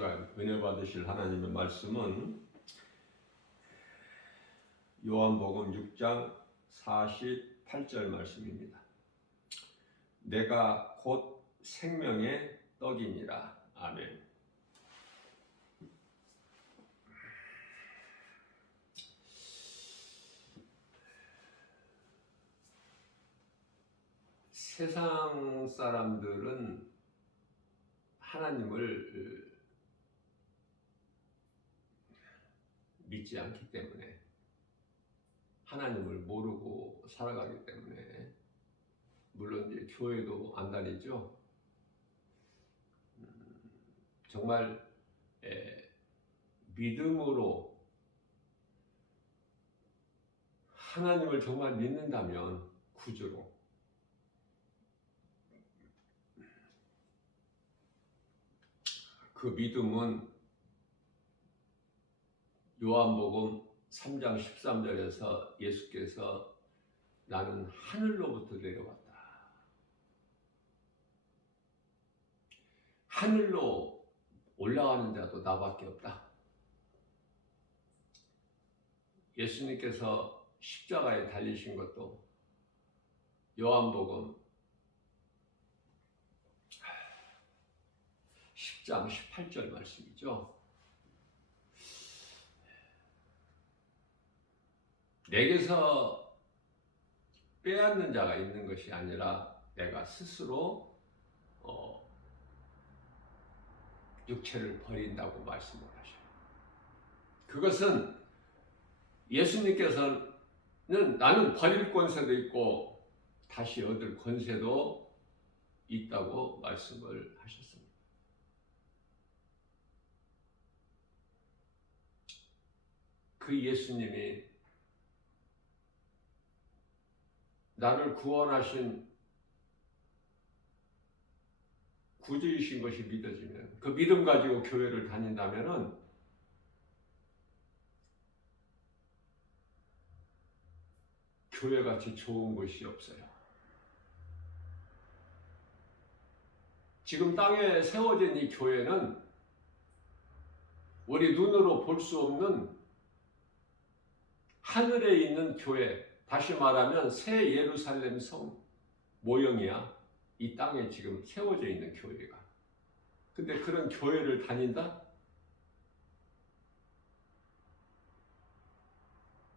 시간 은혜 받으실 하나님의 말씀은 요한복음 6장 48절 말씀입니다. 내가 곧 생명의 떡이니라. 아멘. 세상 사람들은 하나님을 믿지 않기 때문에, 하나님을 모르고 살아가기 때문에, 물론 이제 교회도 안 다니죠. 정말 믿음으로 하나님을 정말 믿는다면, 구주로 그 믿음은 요한복음 3장 13절에서 예수께서 나는 하늘로부터 내려왔다. 하늘로 올라가는 자도 나밖에 없다. 예수님께서 십자가에 달리신 것도 요한복음 10장 18절 말씀이죠. 내게서 빼앗는 자가 있는 것이 아니라 내가 스스로 육체를 버린다고 말씀을 하셔요. 그것은 예수님께서는 나는 버릴 권세도 있고 다시 얻을 권세도 있다고 말씀을 하셨습니다. 그 예수님이 나를 구원하신 구주이신 것이 믿어지면, 그 믿음 가지고 교회를 다닌다면은 교회같이 좋은 곳이 없어요. 지금 땅에 세워진 이 교회는 우리 눈으로 볼 수 없는 하늘에 있는 교회, 다시 말하면 새 예루살렘 성 모형이야. 이 땅에 지금 세워져 있는 교회가. 근데 그런 교회를 다닌다?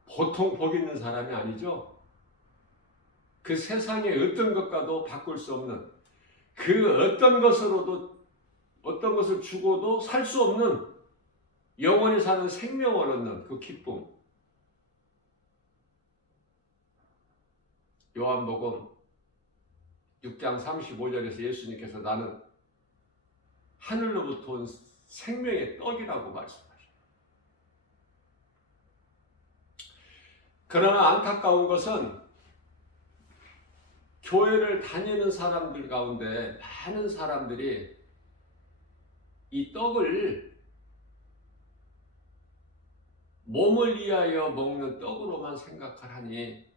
보통 복 있는 사람이 아니죠. 그 세상의 어떤 것과도 바꿀 수 없는, 그 어떤 것으로도, 어떤 것을 주고도 살 수 없는, 영원히 사는 생명을 얻는 그 기쁨. 요한복음 6장 35절에서 예수님께서 나는 하늘로부터 온 생명의 떡이라고 말씀하십니다. 그러나 안타까운 것은 교회를 다니는 사람들 가운데 많은 사람들이 이 떡을 몸을 위하여 먹는 떡으로만 생각을 하니,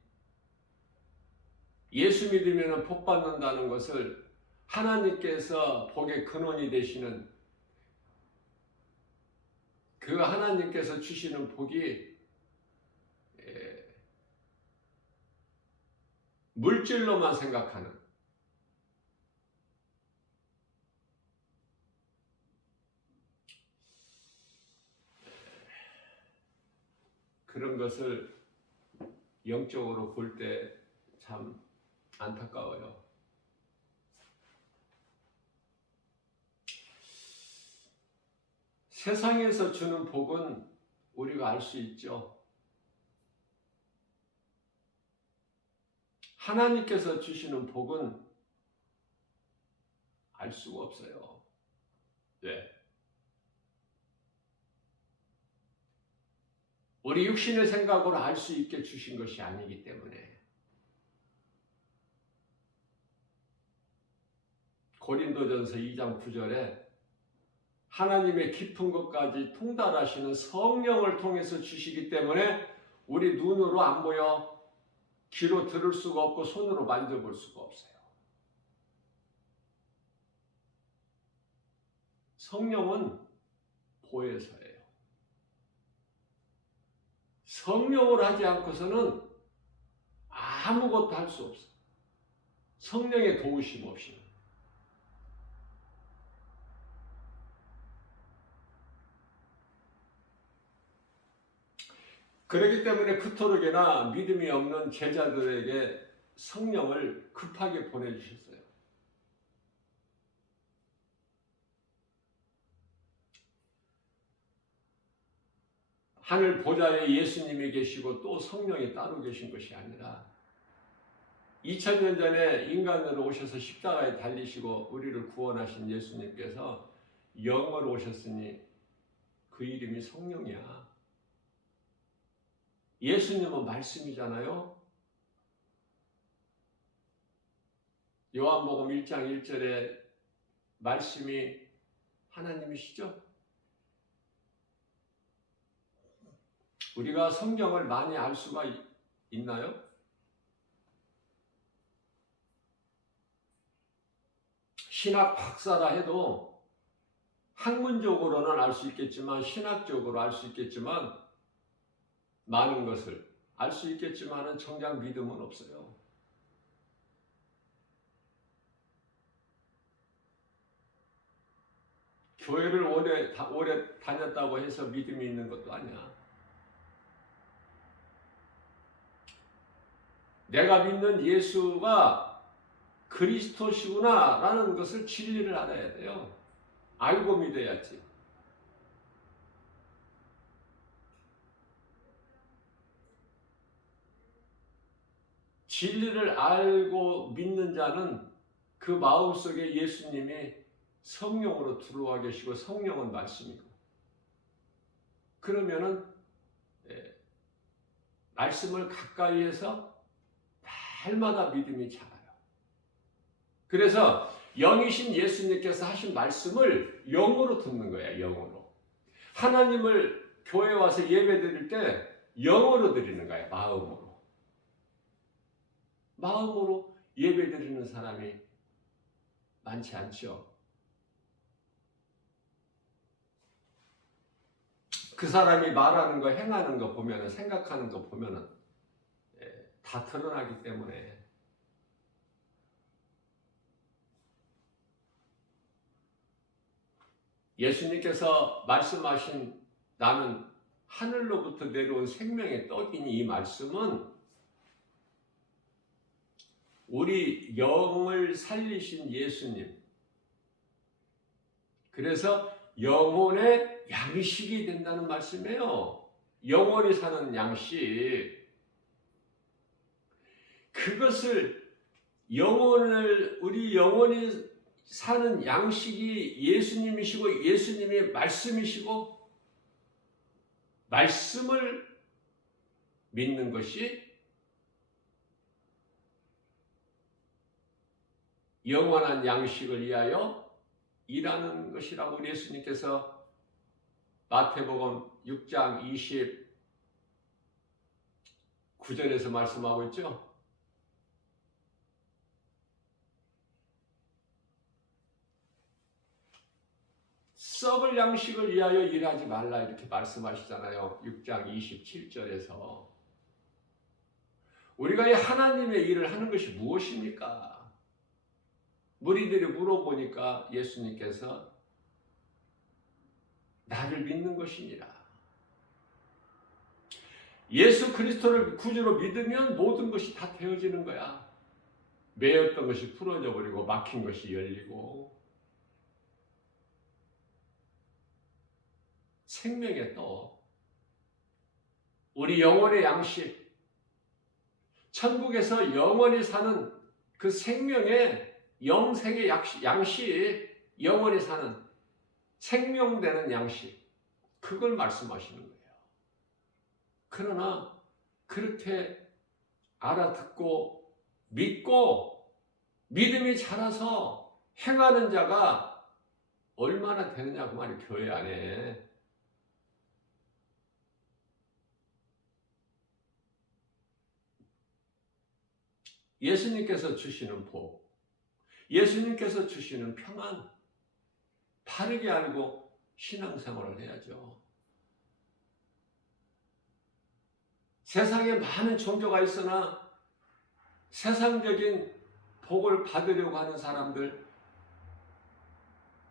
예수 믿으면 복 받는다는 것을 하나님께서 복의 근원이 되시는 그 하나님께서 주시는 복이 물질로만 생각하는, 그런 것을 영적으로 볼 때 참 안타까워요. 세상에서 주는 복은 우리가 알 수 있죠. 하나님께서 주시는 복은 알 수가 없어요. 네. 우리 육신의 생각으로 알 수 있게 주신 것이 아니기 때문에. 고린도전서 2장 9절에 하나님의 깊은 것까지 통달하시는 성령을 통해서 주시기 때문에 우리 눈으로 안 보여, 귀로 들을 수가 없고 손으로 만져볼 수가 없어요. 성령은 보혜사예요. 성령으로 하지 않고서는 아무것도 할 수 없어. 성령의 도우심 없이는. 그렇기 때문에 그토록이나 믿음이 없는 제자들에게 성령을 급하게 보내주셨어요. 하늘 보좌에 예수님이 계시고 또 성령이 따로 계신 것이 아니라 2000년 전에 인간으로 오셔서 십자가에 달리시고 우리를 구원하신 예수님께서 영으로 오셨으니 그 이름이 성령이야. 예수님은 말씀이잖아요. 요한복음 1장 1절에 말씀이 하나님이시죠? 우리가 성경을 많이 알 수가 있나요? 신학 박사라 해도 학문적으로는 알 수 있겠지만 신학적으로 알 수 있겠지만 많은 것을 알 수 있겠지만은 정작 믿음은 없어요. 교회를 오래 다녔다고 해서 믿음이 있는 것도 아니야. 내가 믿는 예수가 그리스도시구나 라는 것을 진리를 알아야 돼요. 알고 믿어야지. 진리를 알고 믿는 자는 그 마음속에 예수님이 성령으로 들어와 계시고 성령은 말씀이고 그러면은 말씀을 가까이 해서 날마다 믿음이 자라요. 그래서 영이신 예수님께서 하신 말씀을 영으로 듣는 거야. 영으로. 하나님을 교회 와서 예배 드릴 때 영으로 드리는 거야. 마음으로. 마음으로 예배 드리는 사람이 많지 않죠. 그 사람이 말하는 거, 행하는 거 보면은, 생각하는 거 보면은 다 드러나기 때문에 예수님께서 말씀하신 나는 하늘로부터 내려온 생명의 떡이니 이 말씀은 우리 영을 살리신 예수님, 그래서 영혼의 양식이 된다는 말씀이에요. 영원히 사는 양식. 그것을 우리 영원히 사는 양식이 예수님이시고 예수님의 말씀이시고 말씀을 믿는 것이 영원한 양식을 위하여 일하는 것이라고 예수님께서 마태복음 6장 29절에서 말씀하고 있죠. 썩을 양식을 위하여 일하지 말라 이렇게 말씀하시잖아요. 6장 27절에서. 우리가 이 하나님의 일을 하는 것이 무엇입니까? 무리들이 물어보니까 예수님께서 나를 믿는 것이니라. 예수 그리스도를 구주로 믿으면 모든 것이 다 되어지는 거야. 매였던 것이 풀어져 버리고 막힌 것이 열리고 생명의 떡, 우리 영혼의 양식, 천국에서 영원히 사는 그 생명의 영생의 양식, 영원히 사는 생명되는 양식, 그걸 말씀하시는 거예요. 그러나 그렇게 알아듣고 믿고 믿음이 자라서 행하는 자가 얼마나 되느냐 그 말이 교회 안에. 예수님께서 주시는 복, 예수님께서 주시는 평안, 바르게 알고 신앙생활을 해야죠. 세상에 많은 종교가 있으나 세상적인 복을 받으려고 하는 사람들,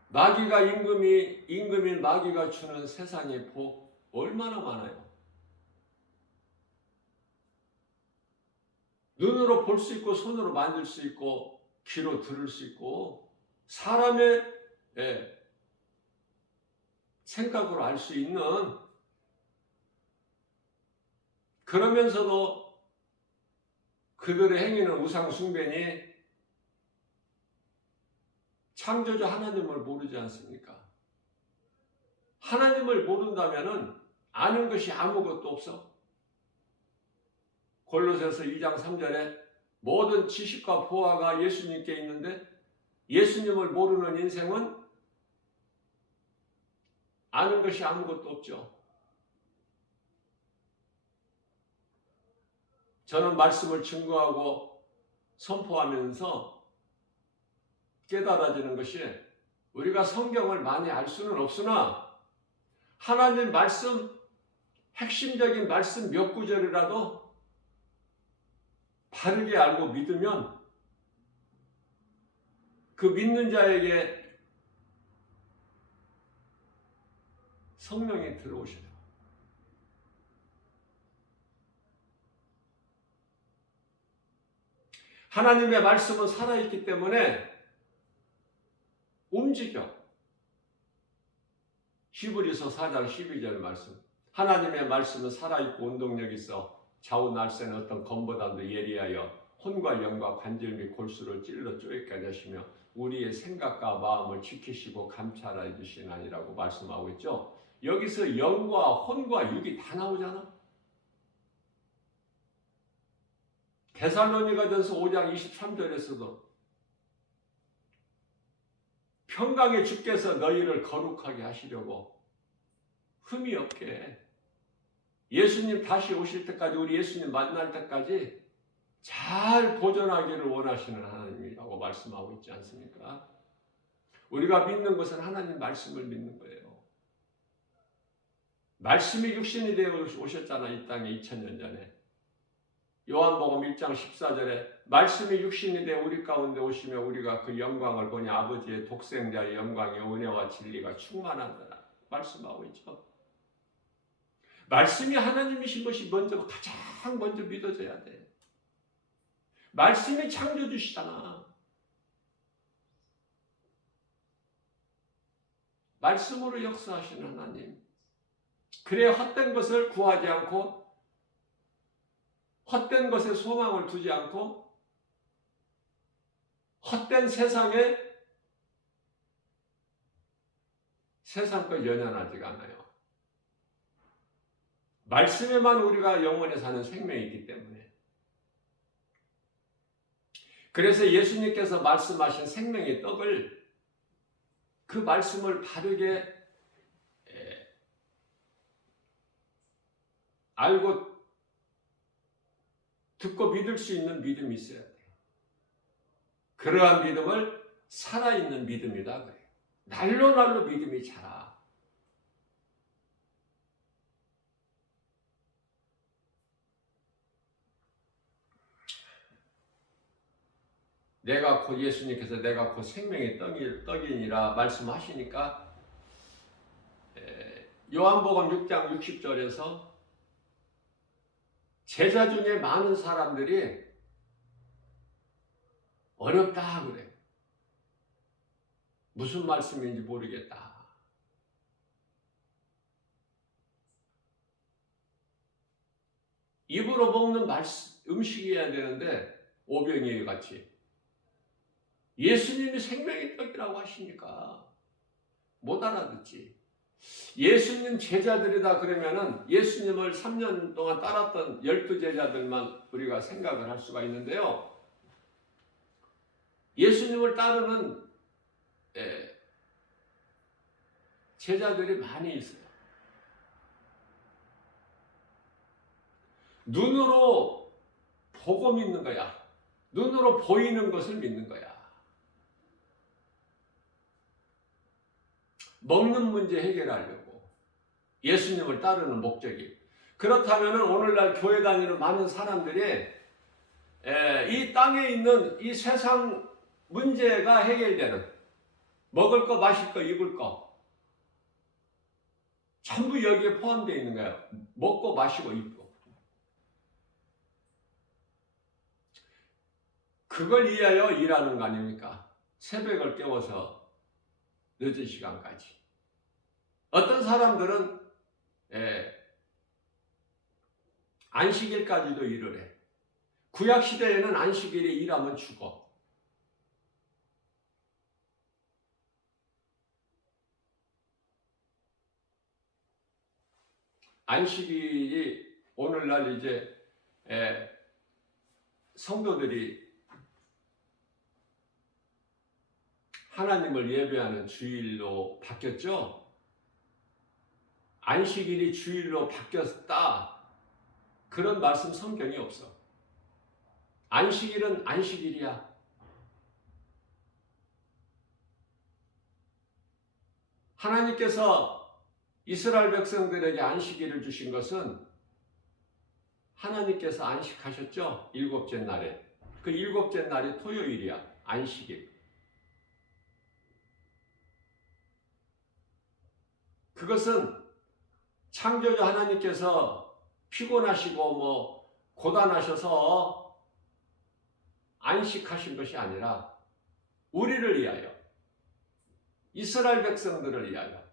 마귀가 임금인 마귀가 주는 세상의 복 얼마나 많아요. 눈으로 볼 수 있고 손으로 만질 수 있고 귀로 들을 수 있고 사람의 생각으로 알 수 있는, 그러면서도 그들의 행위는 우상 숭배니 창조주 하나님을 모르지 않습니까? 하나님을 모른다면 아는 것이 아무것도 없어. 골로새서 2장 3절에 모든 지식과 보화가 예수님께 있는데 예수님을 모르는 인생은 아는 것이 아무것도 없죠. 저는 말씀을 증거하고 선포하면서 깨달아지는 것이, 우리가 성경을 많이 알 수는 없으나 하나님 말씀, 핵심적인 말씀 몇 구절이라도 바르게 알고 믿으면 그 믿는 자에게 성령이 들어오셔요. 하나님의 말씀은 살아있기 때문에 움직여. 히브리서 4장 12절 말씀. 하나님의 말씀은 살아있고 운동력이 있어 좌우 날쌘 어떤 검보다도 예리하여 혼과 영과 관절 및 골수를 찔러 쪼개까지 하시며 우리의 생각과 마음을 지키시고 감찰해 주시나니라고 말씀하고 있죠. 여기서 영과 혼과 육이 다 나오잖아. 데살로니가전서 5장 23절에서도 평강의 주께서 너희를 거룩하게 하시려고 흠이 없게 예수님 다시 오실 때까지, 우리 예수님 만날 때까지 잘 보존하기를 원하시는 하나님이라고 말씀하고 있지 않습니까? 우리가 믿는 것은 하나님 말씀을 믿는 거예요. 말씀이 육신이 되어 오셨잖아, 이 땅에 2000년 전에. 요한복음 1장 14절에 말씀이 육신이 되어 우리 가운데 오시며 우리가 그 영광을 보니 아버지의 독생자의 영광의 은혜와 진리가 충만한다 말씀하고 있죠. 말씀이 하나님이신 것이 가장 먼저 믿어져야 돼. 말씀이 창조주시잖아. 말씀으로 역사하시는 하나님. 그래야 헛된 것을 구하지 않고 헛된 것에 소망을 두지 않고 헛된 세상에 세상과 연연하지가 않아요. 말씀에만 우리가 영원히 사는 생명이 있기 때문에. 그래서 예수님께서 말씀하신 생명의 떡을, 그 말씀을 바르게 알고 듣고 믿을 수 있는 믿음이 있어야 돼요. 그러한 믿음을 살아있는 믿음이다 그래요. 날로 믿음이 자라. 내가 곧, 예수님께서 내가 곧 생명의 떡이니라 말씀하시니까 요한복음 6장 60절에서 제자 중에 많은 사람들이 어렵다 그래. 무슨 말씀인지 모르겠다. 입으로 먹는 음식이어야 되는데 오병이어 같이 예수님이 생명의 떡이라고 하시니까 못 알아듣지. 예수님 제자들이다 그러면은 예수님을 3년 동안 따랐던 12제자들만 우리가 생각을 할 수가 있는데요. 예수님을 따르는 제자들이 많이 있어요. 눈으로 보고 믿는 거야. 눈으로 보이는 것을 믿는 거야. 먹는 문제 해결하려고 예수님을 따르는 목적이. 그렇다면 오늘날 교회 다니는 많은 사람들이 이 땅에 있는 이 세상 문제가 해결되는 먹을 거, 마실 거, 입을 거 전부 여기에 포함되어 있는 거예요. 먹고 마시고 입고. 그걸 위하여 일하는 거 아닙니까? 새벽을 깨워서 늦은 시간까지. 어떤 사람들은 안식일까지도 일을 해. 구약시대에는 안식일에 일하면 죽어. 안식일이 오늘날 이제 성도들이 하나님을 예배하는 주일로 바뀌었죠. 안식일이 주일로 바뀌었다. 그런 말씀 성경이 없어. 안식일은 안식일이야. 하나님께서 이스라엘 백성들에게 안식일을 주신 것은 하나님께서 안식하셨죠. 일곱째 날에. 그 일곱째 날이 토요일이야. 안식일. 그것은 창조주 하나님께서 피곤하시고 고단하셔서 안식하신 것이 아니라 우리를 위하여, 이스라엘 백성들을 위하여.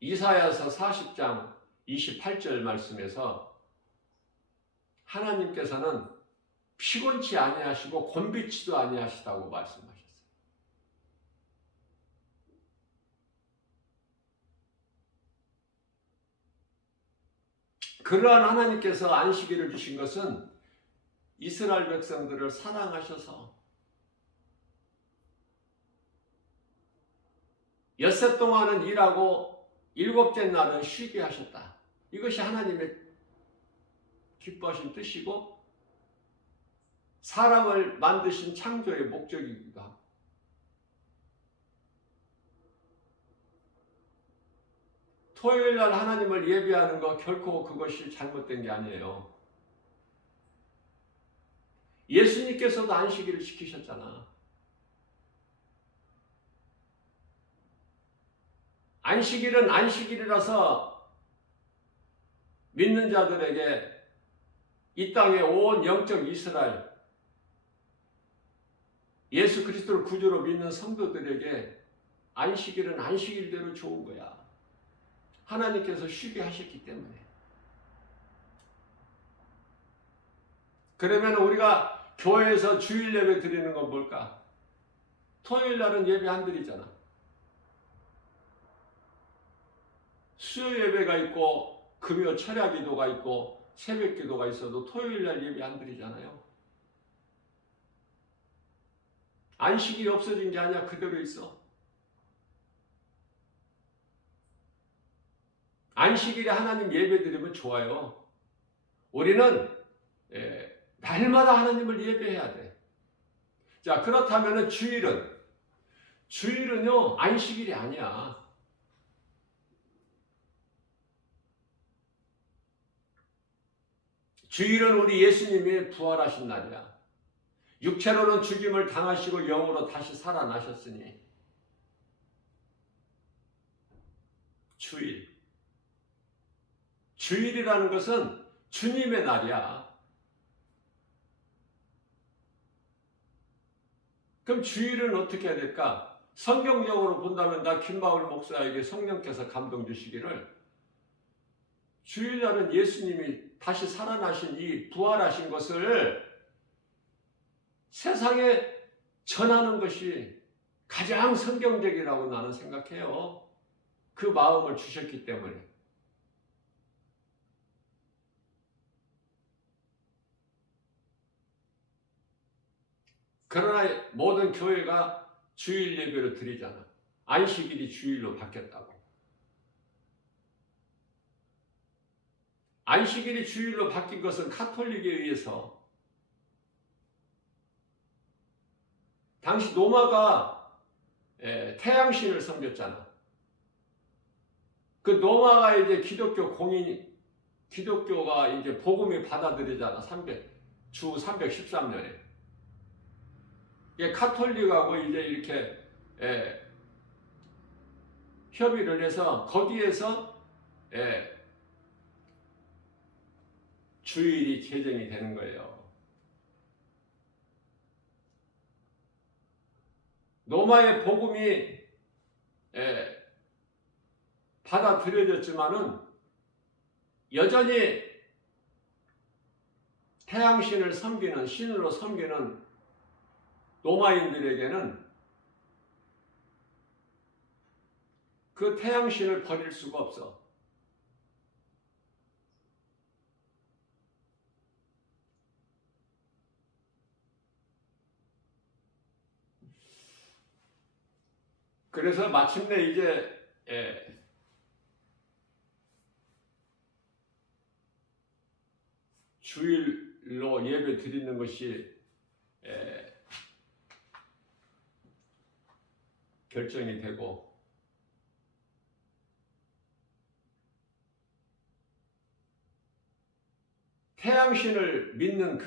이사야서 40장 28절 말씀에서 하나님께서는 피곤치 아니하시고 곤비치도 아니하시다고 말씀하셨어요. 그러한 하나님께서 안식일을 주신 것은 이스라엘 백성들을 사랑하셔서 엿새 동안은 일하고 일곱째 날은 쉬게 하셨다. 이것이 하나님의 기뻐하신 뜻이고 사람을 만드신 창조의 목적이기도 하고, 토요일날 하나님을 예배하는 거 결코 그것이 잘못된 게 아니에요. 예수님께서도 안식일을 지키셨잖아. 안식일은 안식일이라서 믿는 자들에게 이 땅의 온 영적 이스라엘, 예수 그리스도를 구주로 믿는 성도들에게 안식일은 안식일대로 좋은 거야. 하나님께서 쉬게 하셨기 때문에. 그러면 우리가 교회에서 주일 예배 드리는 건 뭘까? 토요일 날은 예배 안 드리잖아. 수요 예배가 있고 금요 철야 기도가 있고 새벽 기도가 있어도 토요일 날 예배 안 드리잖아요. 안식일이 없어진 게 아니야. 그대로 있어. 안식일에 하나님 예배 드리면 좋아요. 우리는 날마다 하나님을 예배해야 돼. 자, 그렇다면 주일은요 안식일이 아니야. 주일은 우리 예수님이 부활하신 날이야. 육체로는 죽임을 당하시고 영으로 다시 살아나셨으니 주일이라는 것은 주님의 날이야. 그럼 주일은 어떻게 해야 될까? 성경적으로 본다면 나 김마을 목사에게 성령께서 감동 주시기를 주일날은 예수님이 다시 살아나신 이 부활하신 것을 세상에 전하는 것이 가장 성경적이라고 나는 생각해요. 그 마음을 주셨기 때문에. 그러나 모든 교회가 주일 예배를 드리잖아. 안식일이 주일로 바뀌었다고. 안식일이 주일로 바뀐 것은 가톨릭에 의해서 당시 노마가 태양신을 섬겼잖아. 그 노마가 이제 기독교가 이제 복음이 받아들이잖아. 주 313년에. 예, 카톨릭하고 이제 이렇게 협의를 해서 거기에서 주일이 제정이 되는 거예요. 노마의 복음이 받아들여졌지만은 여전히 태양신을 섬기는 신으로 섬기는 로마인들에게는 그 태양신을 버릴 수가 없어. 그래서 마침내 이제 주일로 예배 드리는 것이 결정이 되고, 태양신을 믿는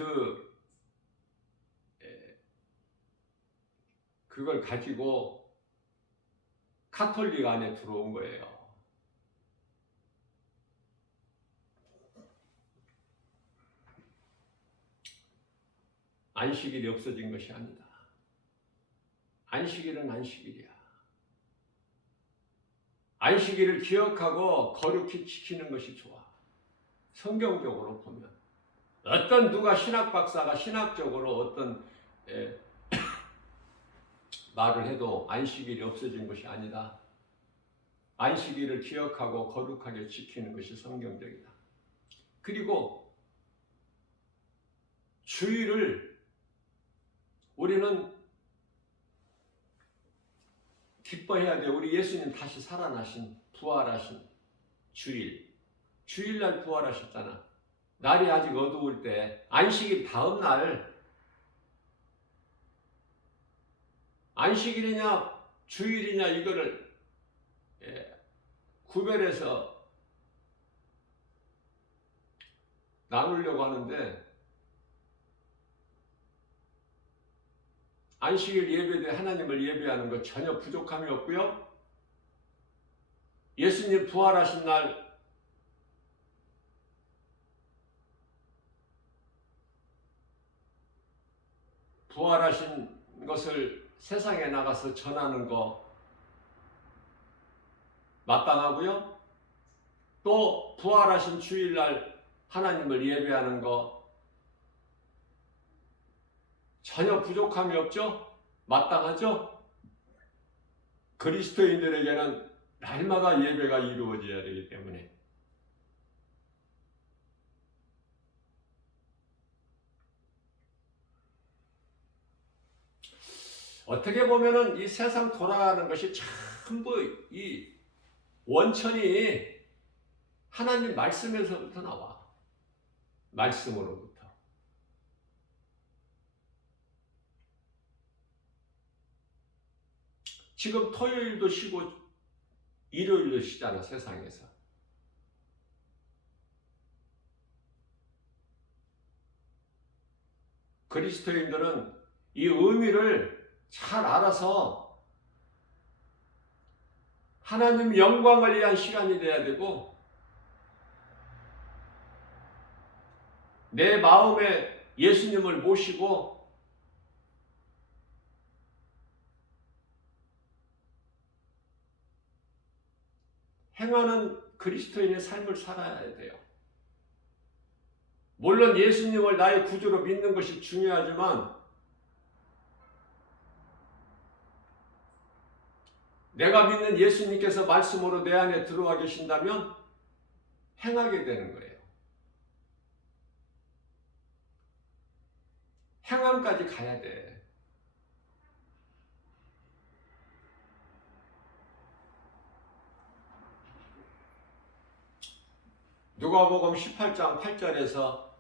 그걸 가지고 카톨릭 안에 들어온 거예요. 안식일이 없어진 것이 아니다. 안식일은 안식일이야. 안식일을 기억하고 거룩히 지키는 것이 좋아. 성경적으로 보면 어떤 누가 신학 박사가 신학적으로 어떤 말을 해도 안식일이 없어진 것이 아니다. 안식일을 기억하고 거룩하게 지키는 것이 성경적이다. 그리고 주일을 우리는 기뻐해야 돼. 우리 예수님 다시 살아나신, 부활하신 주일날 부활하셨잖아. 날이 아직 어두울 때, 안식일 다음 날, 안식일이냐 주일이냐 이거를 구별해서 나누려고 하는데, 안식일 예배 때 하나님을 예배하는 것 전혀 부족함이 없고요. 예수님 부활하신 날 부활하신 것을 세상에 나가서 전하는 거 마땅하고요. 또 부활하신 주일날 하나님을 예배하는 거 전혀 부족함이 없죠? 마땅하죠? 그리스도인들에게는 날마다 예배가 이루어져야 되기 때문에. 어떻게 보면은 이 세상 돌아가는 것이 전부 이 원천이 하나님 말씀에서부터 나와. 말씀으로부터. 지금 토요일도 쉬고 일요일도 쉬잖아, 세상에서. 그리스도인들은 이 의미를 잘 알아서 하나님 영광을 위한 시간이 돼야 되고, 내 마음에 예수님을 모시고 행하는 그리스도인의 삶을 살아야 돼요. 물론 예수님을 나의 구주로 믿는 것이 중요하지만, 내가 믿는 예수님께서 말씀으로 내 안에 들어와 계신다면 행하게 되는 거예요. 행함까지 가야 돼. 누가복음 18장 8절에서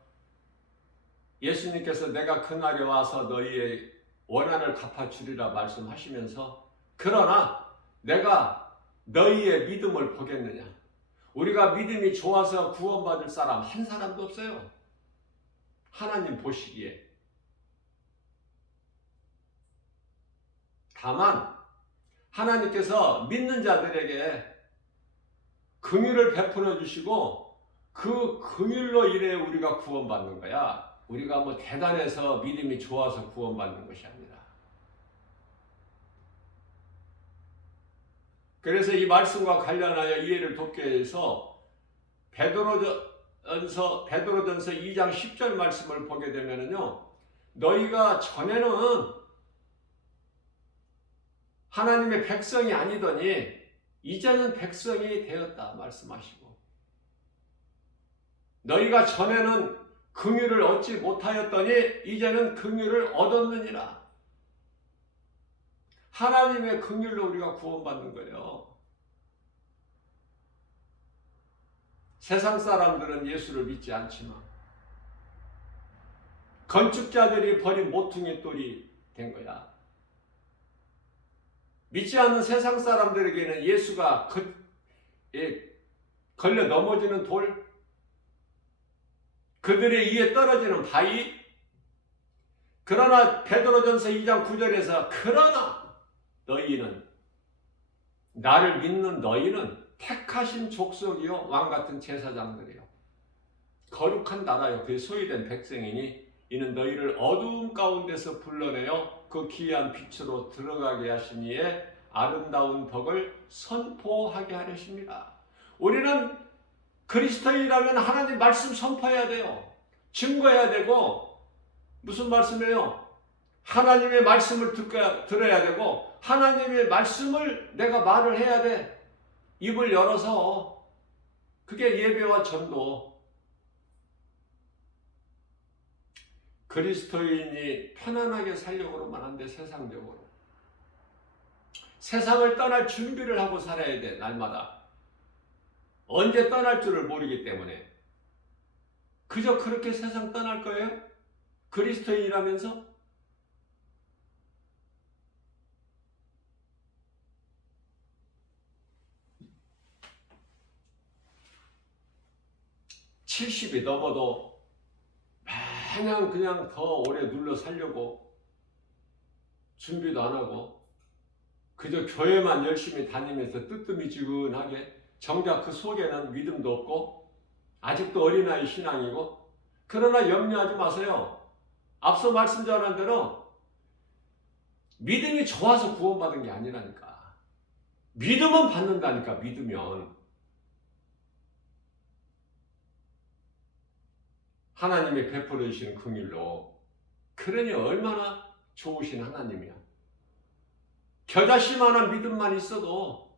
예수님께서 내가 그날에 와서 너희의 원한을 갚아주리라 말씀하시면서 그러나 내가 너희의 믿음을 보겠느냐. 우리가 믿음이 좋아서 구원받을 사람 한 사람도 없어요. 하나님 보시기에. 다만 하나님께서 믿는 자들에게 긍휼을 베풀어 주시고 그 긍휼로 인해 우리가 구원받는 거야. 우리가 뭐 대단해서 믿음이 좋아서 구원받는 것이 아니라. 그래서 이 말씀과 관련하여 이해를 돕기 위해서 베드로전서 2장 10절 말씀을 보게 되면요, 너희가 전에는 하나님의 백성이 아니더니 이제는 백성이 되었다 말씀하시고, 너희가 전에는 긍휼을 얻지 못하였더니 이제는 긍휼을 얻었느니라. 하나님의 긍휼로 우리가 구원받는 거예요. 세상 사람들은 예수를 믿지 않지만 건축자들이 버린 모퉁이 돌이 된 거야. 믿지 않는 세상 사람들에게는 예수가 걸려 넘어지는 돌, 그들의 위에 떨어지는 바위. 그러나 베드로전서 2장 9절에서 그러나 너희는, 나를 믿는 너희는 택하신 족속이요 왕같은 제사장들이요 거룩한 나라요 그의 소유된 백성이니 이는 너희를 어두움 가운데서 불러내어 그 기이한 빛으로 들어가게 하시니에 아름다운 덕을 선포하게 하려십니다. 우리는 그리스도인이라면 하나님 말씀 선포해야 돼요. 증거해야 되고, 무슨 말씀이에요? 하나님의 말씀을 들어야 되고 하나님의 말씀을 내가 말을 해야 돼. 입을 열어서. 그게 예배와 전도. 그리스도인이 편안하게 살려고만 한데 세상적으로. 세상을 떠날 준비를 하고 살아야 돼, 날마다. 언제 떠날 줄을 모르기 때문에. 그저 그렇게 세상 떠날 거예요? 그리스도인이라면서? (70이) 넘어도 마냥 그냥 더 오래 눌러 살려고 준비도 안 하고 그저 교회만 열심히 다니면서 뜨뜨미지근하게, 정작 그 속에는 믿음도 없고 아직도 어린아이 신앙이고. 그러나 염려하지 마세요. 앞서 말씀 전한 대로 믿음이 좋아서 구원받은 게 아니라니까. 믿으면 받는다니까. 믿으면. 하나님이 베풀어 주시는 긍휼로. 그러니 얼마나 좋으신 하나님이야. 겨자씨만한 믿음만 있어도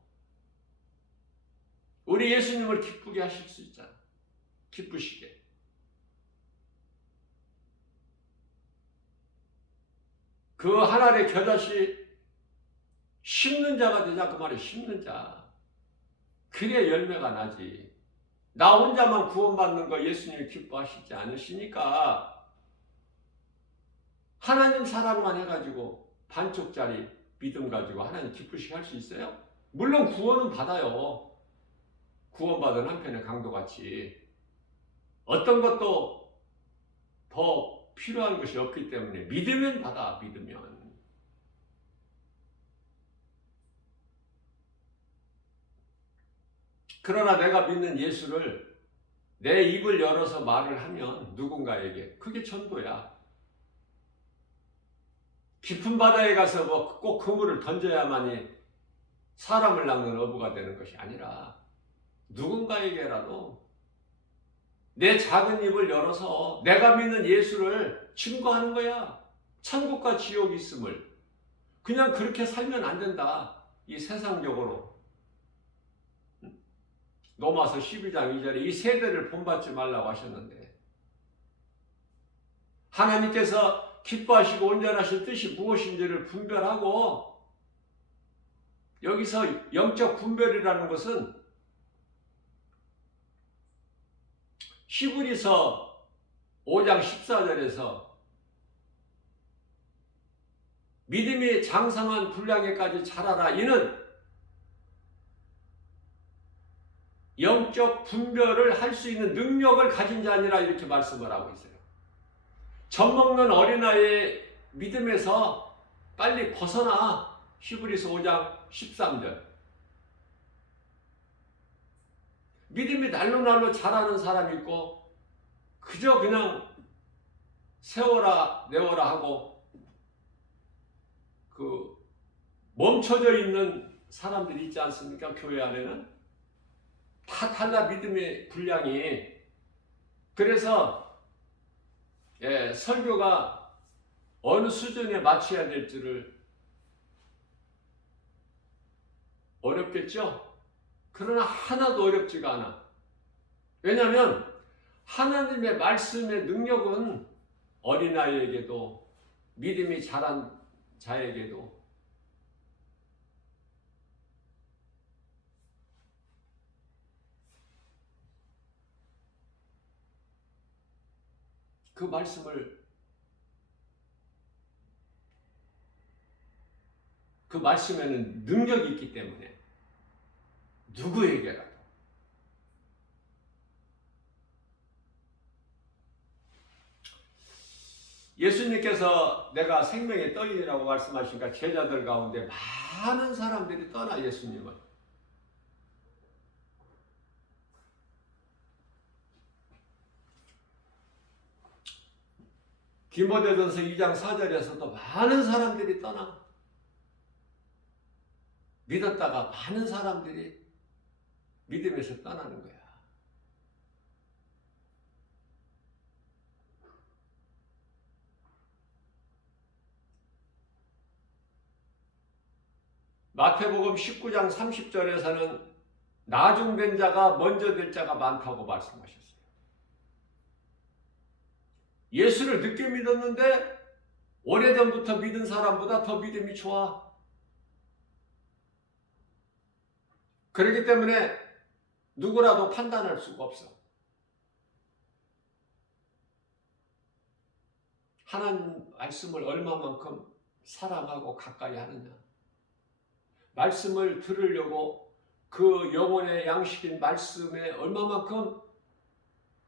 우리 예수님을 기쁘게 하실 수 있잖아. 기쁘시게. 그 한 알의 겨자씨 심는 자가 되자, 그 말이에요. 심는 자. 그래야 열매가 나지. 나 혼자만 구원받는 거 예수님이 기뻐하시지 않으시니까 하나님 사랑만 해가지고 반쪽짜리 믿음 가지고 하나님 기쁘시게 할 수 있어요? 물론 구원은 받아요. 구원받은 한편의 강도같이. 어떤 것도 더 필요한 것이 없기 때문에 믿으면 받아. 믿으면. 그러나 내가 믿는 예수를 내 입을 열어서 말을 하면 누군가에게, 그게 전도야. 깊은 바다에 가서 뭐 꼭 그물을 던져야만이 사람을 낚는 어부가 되는 것이 아니라 누군가에게라도 내 작은 입을 열어서 내가 믿는 예수를 증거하는 거야. 천국과 지옥이 있음을. 그냥 그렇게 살면 안 된다. 이 세상적으로. 로마서 12장 2절에 이 세대를 본받지 말라고 하셨는데, 하나님께서 기뻐하시고 온전하신 뜻이 무엇인지를 분별하고, 여기서 영적 분별이라는 것은 히브리서 5장 14절에서 믿음이 장성한 분량에까지 자라라. 이는 영적 분별을 할 수 있는 능력을 가진 자니라 이렇게 말씀을 하고 있어요. 젖먹는 어린아이의 믿음에서 빨리 벗어나. 히브리서 5장 13절. 믿음이 날로날로 자라는 사람이 있고 그저 그냥 세워라 내워라 하고 그 멈춰져 있는 사람들이 있지 않습니까? 교회 안에는 다 달라, 믿음의 분량이. 그래서 설교가 어느 수준에 맞춰야 될지를 어렵겠죠? 그러나 하나도 어렵지가 않아. 왜냐하면 하나님의 말씀의 능력은 어린아이에게도 믿음이 자란 자에게도 그 말씀에는 능력이 있기 때문에 누구에게라도 예수님께서 내가 생명의 떡이라고 말씀하시니까 제자들 가운데 많은 사람들이 떠나 예수님을. 디모데전서 2장 4절에서도 많은 사람들이 떠나. 믿었다가 많은 사람들이 믿음에서 떠나는 거야. 마태복음 19장 30절에서는 나중된 자가 먼저 될 자가 많다고 말씀하셨어요. 예수를 늦게 믿었는데 오래전부터 믿은 사람보다 더 믿음이 좋아. 그렇기 때문에 누구라도 판단할 수가 없어. 하나님 말씀을 얼마만큼 사랑하고 가까이 하느냐. 말씀을 들으려고 그 영혼의 양식인 말씀에 얼마만큼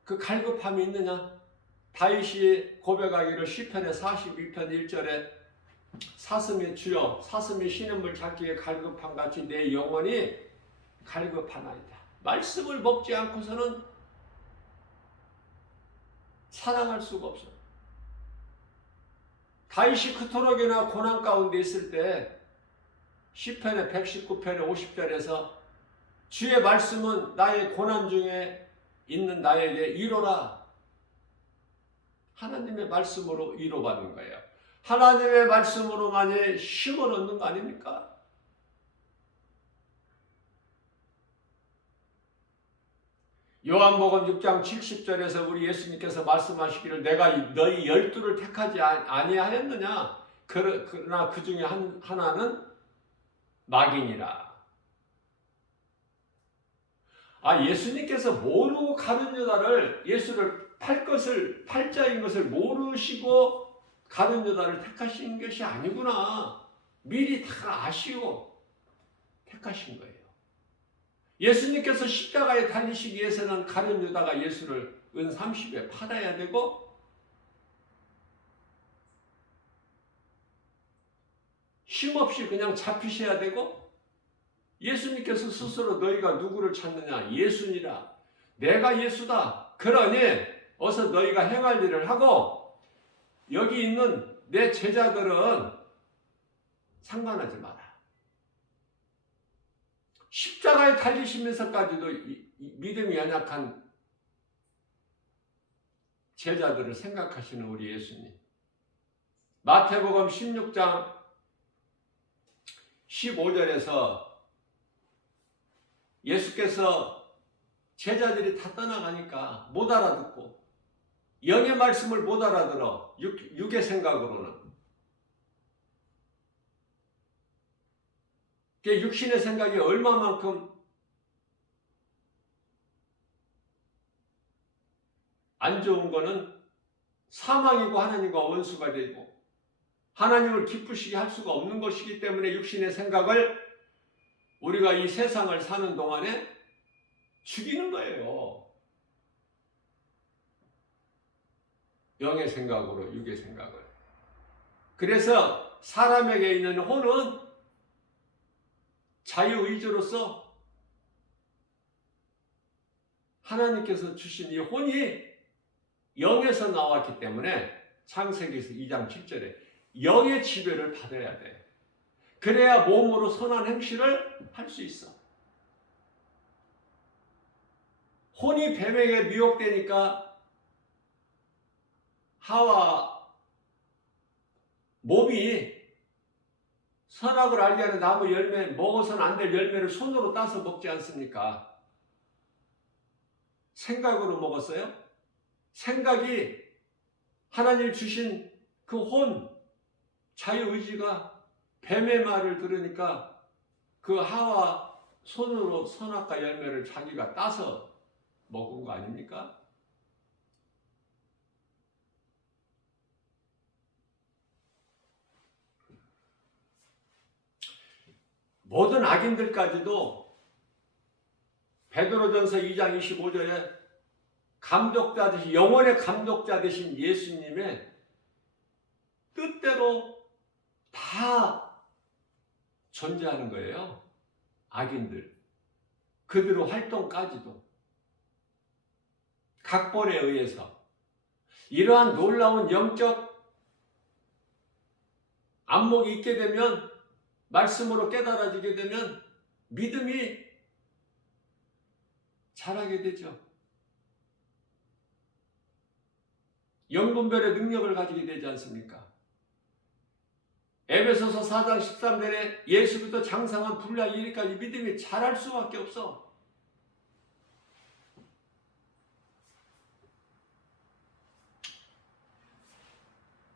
그 갈급함이 있느냐. 다윗이 고백하기를 시편의 42편 1절에 사슴이 주여 사슴이 신음을 잡기에 갈급함 같이 내 영혼이 갈급하나이다. 말씀을 먹지 않고서는 사랑할 수가 없어. 다윗이 그토록이나 고난 가운데 있을 때 시편의 119편의 50절에서 주의 말씀은 나의 고난 중에 있는 나에게 이로라. 하나님의 말씀으로 위로받는 거예요. 하나님의 말씀으로만이 힘을 얻는 거 아닙니까? 요한복음 6장 70절에서 우리 예수님께서 말씀하시기를 내가 너희 12를 택하지 아니하였느냐? 그러나 그 중에 하나는 낙인이라. 예수님께서 모르고 가룟 유다를 예수를 팔자인 것을 모르시고 가룟 유다를 택하신 것이 아니구나. 미리 다 아시고 택하신 거예요. 예수님께서 십자가에 달리시기 위해서는 가룟 유다가 예수를 은 30에 팔아야 되고 힘없이 그냥 잡히셔야 되고 예수님께서 스스로 너희가 누구를 찾느냐? 예수니라. 내가 예수다. 그러니 어서 너희가 행할 일을 하고 여기 있는 내 제자들은 상관하지 마라. 십자가에 달리시면서까지도 믿음이 연약한 제자들을 생각하시는 우리 예수님. 마태복음 16장 15절에서 예수께서 제자들이 다 떠나가니까 못 알아듣고 영의 말씀을 못 알아들어. 육의 생각으로는. 육신의 생각이 얼마만큼 안 좋은 거는 사망이고 하나님과 원수가 되고 하나님을 기쁘시게 할 수가 없는 것이기 때문에 육신의 생각을 우리가 이 세상을 사는 동안에 죽이는 거예요. 영의 생각으로 육의 생각을. 그래서 사람에게 있는 혼은 자유의지로서 하나님께서 주신 이 혼이 영에서 나왔기 때문에 창세기에서 2장 7절에 영의 지배를 받아야 돼. 그래야 몸으로 선한 행실을 할 수 있어. 혼이 뱀에게 미혹되니까 하와 몸이 선악을 알게 하는 나무 열매, 먹어서는 안 될 열매를 손으로 따서 먹지 않습니까? 생각으로 먹었어요? 생각이 하나님 주신 그 혼, 자유의지가 뱀의 말을 들으니까 그 하와 손으로 선악과 열매를 자기가 따서 먹은 거 아닙니까? 모든 악인들까지도 베드로전서 2장 25절에 감독자 되신, 영원의 감독자 되신 예수님의 뜻대로 다 존재하는 거예요. 악인들. 그들의 활동까지도. 각본에 의해서. 이러한 놀라운 영적 안목이 있게 되면, 말씀으로 깨달아지게 되면 믿음이 자라게 되죠. 영분별의 능력을 가지게 되지 않습니까? 에베소서 4장 13절에 예수부터 장성한 분량 이르기까지 믿음이 자랄 수밖에 없어.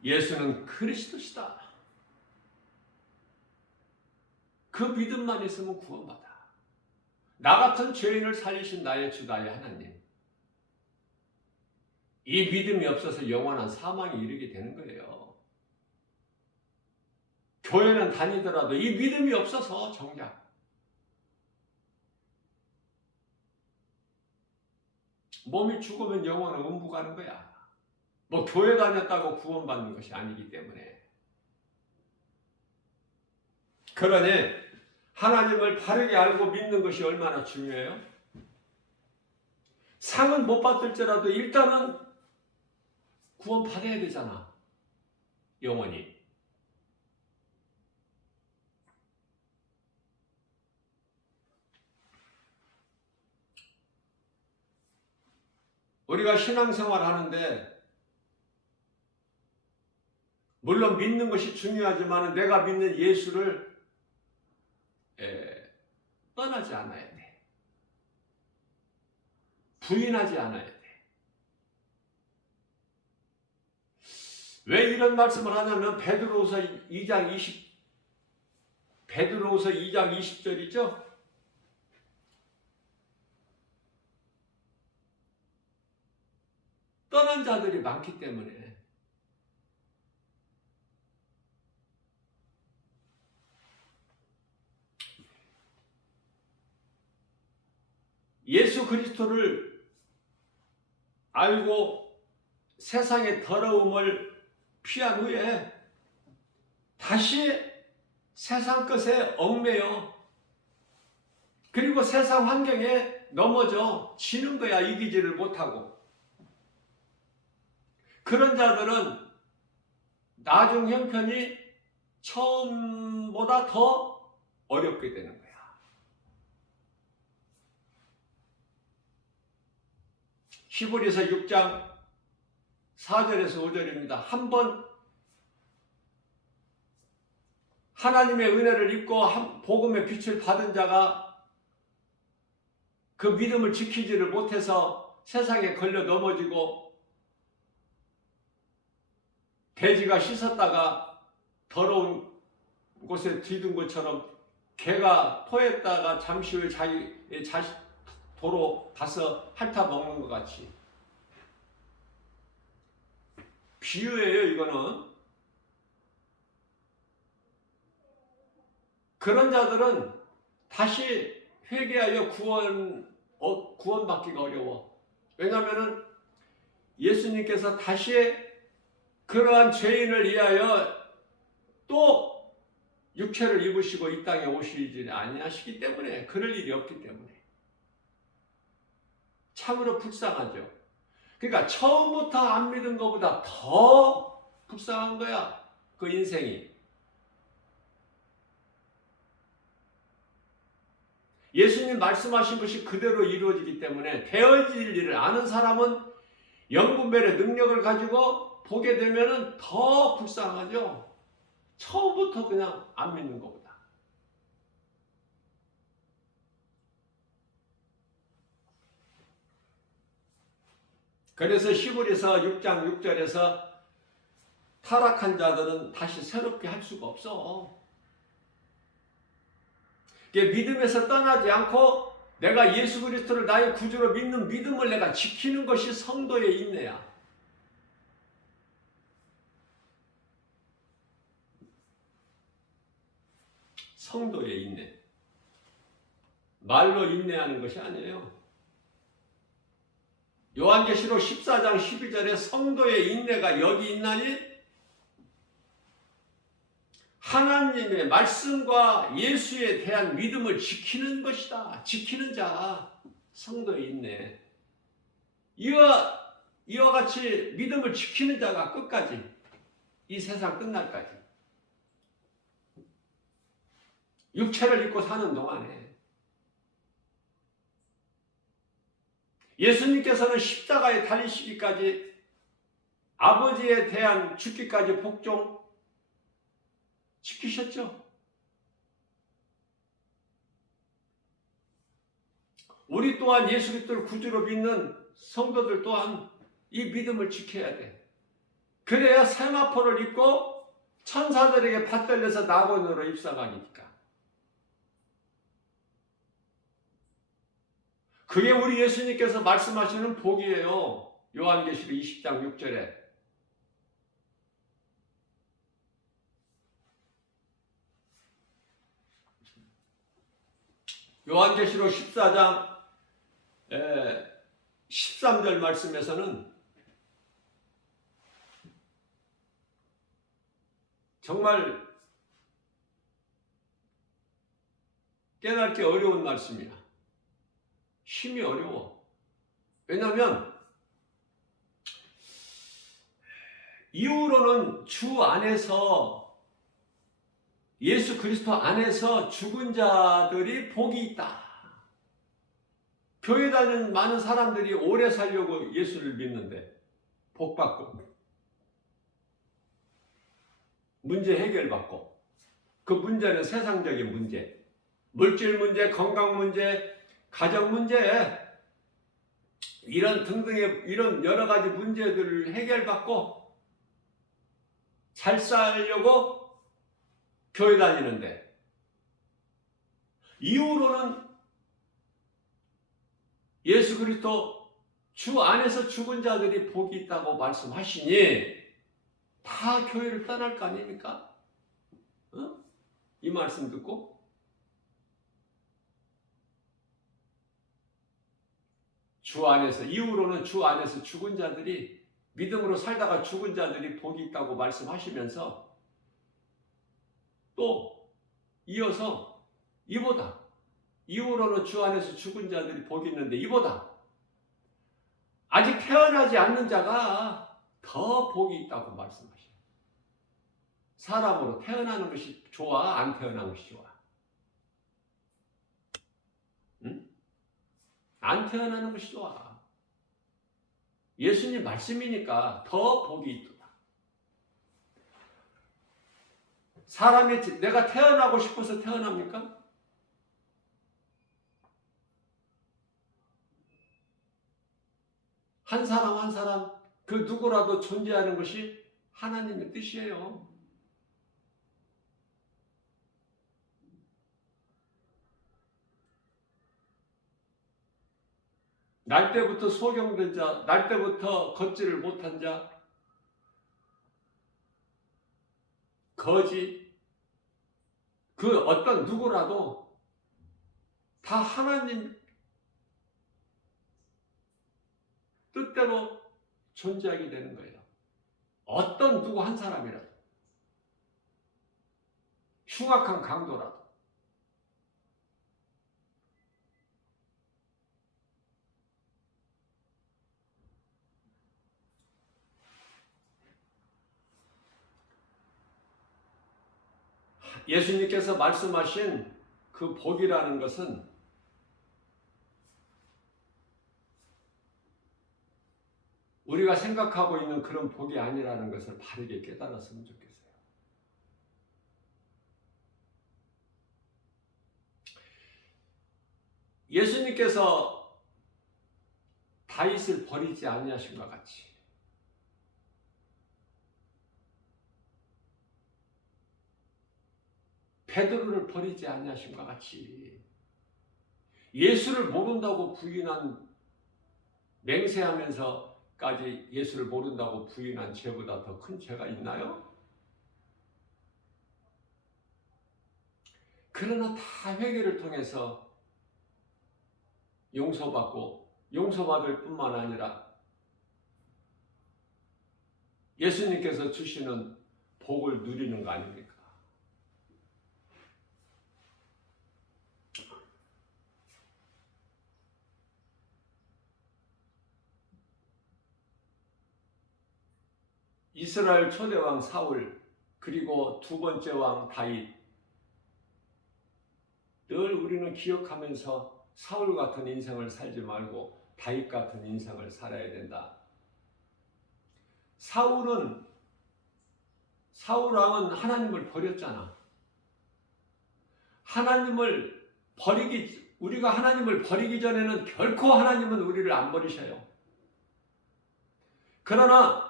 예수는 그리스도시다. 그 믿음만 있으면 구원받아. 나 같은 죄인을 살리신 나의 주 나의 하나님. 이 믿음이 없어서 영원한 사망에 이르게 되는 거예요. 교회는 다니더라도 이 믿음이 없어서 정작 몸이 죽으면 영혼은 음부 가는 거야. 뭐 교회 다녔다고 구원받는 것이 아니기 때문에. 그러니 하나님을 바르게 알고 믿는 것이 얼마나 중요해요? 상은 못 받을지라도 일단은 구원 받아야 되잖아. 영원히. 우리가 신앙생활 하는데 물론 믿는 것이 중요하지만 내가 믿는 예수를 떠나지 않아야 돼. 부인하지 않아야 돼. 왜 이런 말씀을 하냐면 베드로후서 2장 20절이죠. 떠난 자들이 많기 때문에. 예수 그리스도를 알고 세상의 더러움을 피한 후에 다시 세상 것에 얽매여 그리고 세상 환경에 넘어져 지는 거야. 이기지를 못하고. 그런 자들은 나중 형편이 처음보다 더 어렵게 되는 거야. 히브리서 6장 4절에서 5절입니다. 한번 하나님의 은혜를 입고 복음의 빛을 받은 자가 그 믿음을 지키지를 못해서 세상에 걸려 넘어지고 돼지가 씻었다가 더러운 곳에 뒤둔 것처럼 개가 토했다가 잠시 후에 자기 자식 도로 가서 핥아 먹는 것 같이. 비유예요, 이거는. 그런 자들은 다시 회개하여 구원받기가 어려워. 왜냐하면 예수님께서 다시 그러한 죄인을 위하여 또 육체를 입으시고 이 땅에 오시지 아니하시기 때문에, 그럴 일이 없기 때문에 참으로 불쌍하죠. 그러니까 처음부터 안 믿은 것보다 더 불쌍한 거야, 그 인생이. 예수님 말씀하신 것이 그대로 이루어지기 때문에 되어질 일을 아는 사람은 영분별의 능력을 가지고 보게 되면 더 불쌍하죠. 처음부터 그냥 안 믿는 것보다. 그래서 히브리서 6장 6절에서 타락한 자들은 다시 새롭게 할 수가 없어. 믿음에서 떠나지 않고 내가 예수 그리스도를 나의 구주로 믿는 믿음을 내가 지키는 것이 성도의 인내야. 성도의 인내. 말로 인내하는 것이 아니에요. 요한계시록 14장 12절에 성도의 인내가 여기 있나니 하나님의 말씀과 예수에 대한 믿음을 지키는 것이다. 지키는 자, 성도의 인내. 이와 같이 믿음을 지키는 자가 끝까지, 이 세상 끝날까지 육체를 입고 사는 동안에 예수님께서는 십자가에 달리시기까지 아버지에 대한 죽기까지 복종 지키셨죠. 우리 또한 예수 그리스도를 구주로 믿는 성도들 또한 이 믿음을 지켜야 돼. 그래야 세마포를 입고 천사들에게 받들려서 낙원으로 입성하니까. 그게 우리 예수님께서 말씀하시는 복이에요. 요한계시록 20장 6절에. 요한계시록 14장 13절 말씀에서는 정말 깨닫기 어려운 말씀이야. 힘이 어려워. 왜냐하면 이후로는 주 안에서, 예수 그리스도 안에서 죽은 자들이 복이 있다. 교회 다니는 많은 사람들이 오래 살려고 예수를 믿는데 복 받고 문제 해결받고, 그 문제는 세상적인 문제, 물질 문제, 건강 문제, 가정 문제, 이런 등등의 이런 여러 가지 문제들을 해결받고 잘 살려고 교회 다니는데, 이후로는 예수 그리스도 주 안에서 죽은 자들이 복이 있다고 말씀하시니 다 교회를 떠날 거 아닙니까? 이 말씀 듣고 주 안에서, 이후로는 주 안에서 죽은 자들이, 믿음으로 살다가 죽은 자들이 복이 있다고 말씀하시면서 또 이어서 이보다, 이후로는 주 안에서 죽은 자들이 복이 있는데 이보다 아직 태어나지 않는 자가 더 복이 있다고 말씀하셔요. 사람으로 태어나는 것이 좋아, 안 태어나는 것이 좋아? 응? 안 태어나는 것이 좋아. 예수님 말씀이니까 더 복이 있다. 사람이 내가 태어나고 싶어서 태어납니까? 한 사람 한 사람 그 누구라도 존재하는 것이 하나님의 뜻이에요. 날 때부터 소경된 자, 날 때부터 걷지를 못한 자, 거지, 그 어떤 누구라도 다 하나님 뜻대로 존재하게 되는 거예요. 어떤 누구 한 사람이라도. 흉악한 강도라도. 예수님께서 말씀하신 그 복이라는 것은 우리가 생각하고 있는 그런 복이 아니라는 것을 바르게 깨달았으면 좋겠어요. 예수님께서 다윗을 버리지 아니하신 것 같이 베드로를 버리지 아니하신 것 같이 예수를 모른다고 부인한 맹세하면서까지 예수를 모른다고 부인한 죄보다 더 큰 죄가 있나요? 그러나 다 회개를 통해서 용서받고 용서받을 뿐만 아니라 예수님께서 주시는 복을 누리는 거 아닙니까? 이스라엘 초대왕 사울 그리고 두 번째 왕 다윗 늘 우리는 기억하면서 사울 같은 인생을 살지 말고 다윗 같은 인생을 살아야 된다. 사울 왕은 하나님을 버렸잖아. 우리가 하나님을 버리기 전에는 결코 하나님은 우리를 안 버리셔요. 그러나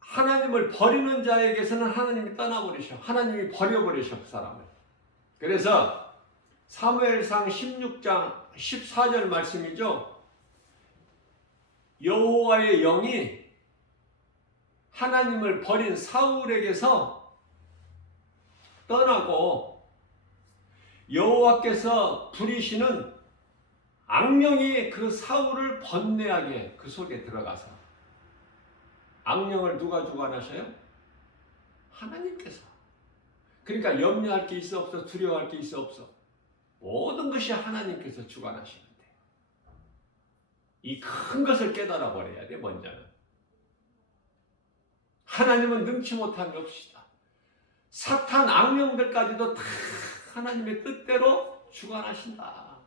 하나님을 버리는 자에게서는 하나님이 떠나버리셔. 하나님이 버려버리셔, 그 사람을. 그래서 사무엘상 16장 14절 말씀이죠. 여호와의 영이 하나님을 버린 사울에게서 떠나고 여호와께서 부리시는 악령이 그 사울을 번뇌하게 그 속에 들어가서 악령을 누가 주관하셔요? 하나님께서. 그러니까 염려할 게 있어 없어? 두려워할 게 있어 없어? 모든 것이 하나님께서 주관하시는데 이 큰 것을 깨달아 버려야 돼. 먼저는 하나님은 능치 못함이 없으시다. 사탄 악령들까지도 다 하나님의 뜻대로 주관하신다.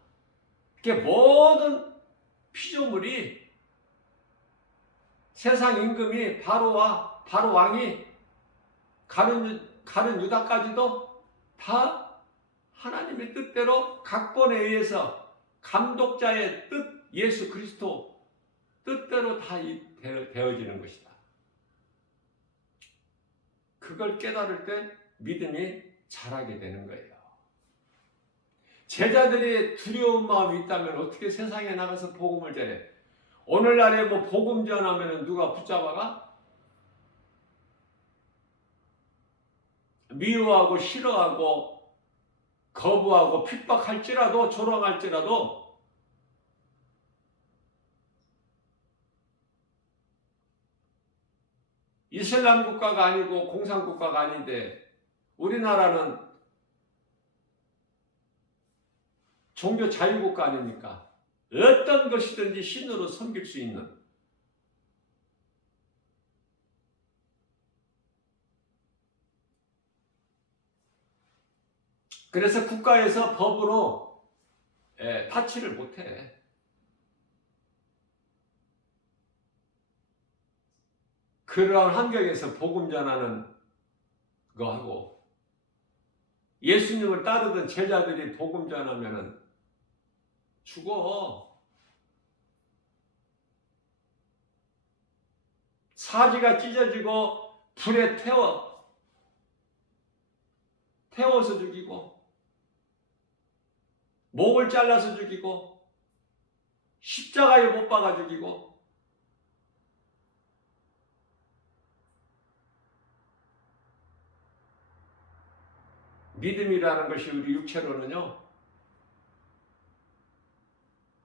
그게 모든 피조물이 세상 임금이 바로 왕이 가룟 유다까지도 다 하나님의 뜻대로 각본에 의해서 감독자의 뜻 예수 그리스도 뜻대로 다 되어지는 것이다. 그걸 깨달을 때 믿음이 자라게 되는 거예요. 제자들이 두려운 마음이 있다면 어떻게 세상에 나가서 복음을 전해? 오늘날에 뭐 복음 전하면 누가 붙잡아가? 미워하고 싫어하고 거부하고 핍박할지라도 조롱할지라도 이슬람 국가가 아니고 공산 국가가 아닌데 우리나라는 종교 자유국가 아닙니까? 어떤 것이든지 신으로 섬길 수 있는 그래서 국가에서 법으로 타치를 못해. 그러한 환경에서 복음 전하는 거하고 예수님을 따르던 제자들이 복음 전하면은 죽어. 사지가 찢어지고 불에 태워서 죽이고 목을 잘라서 죽이고 십자가에 못 박아 죽이고 믿음이라는 것이 우리 육체로는요,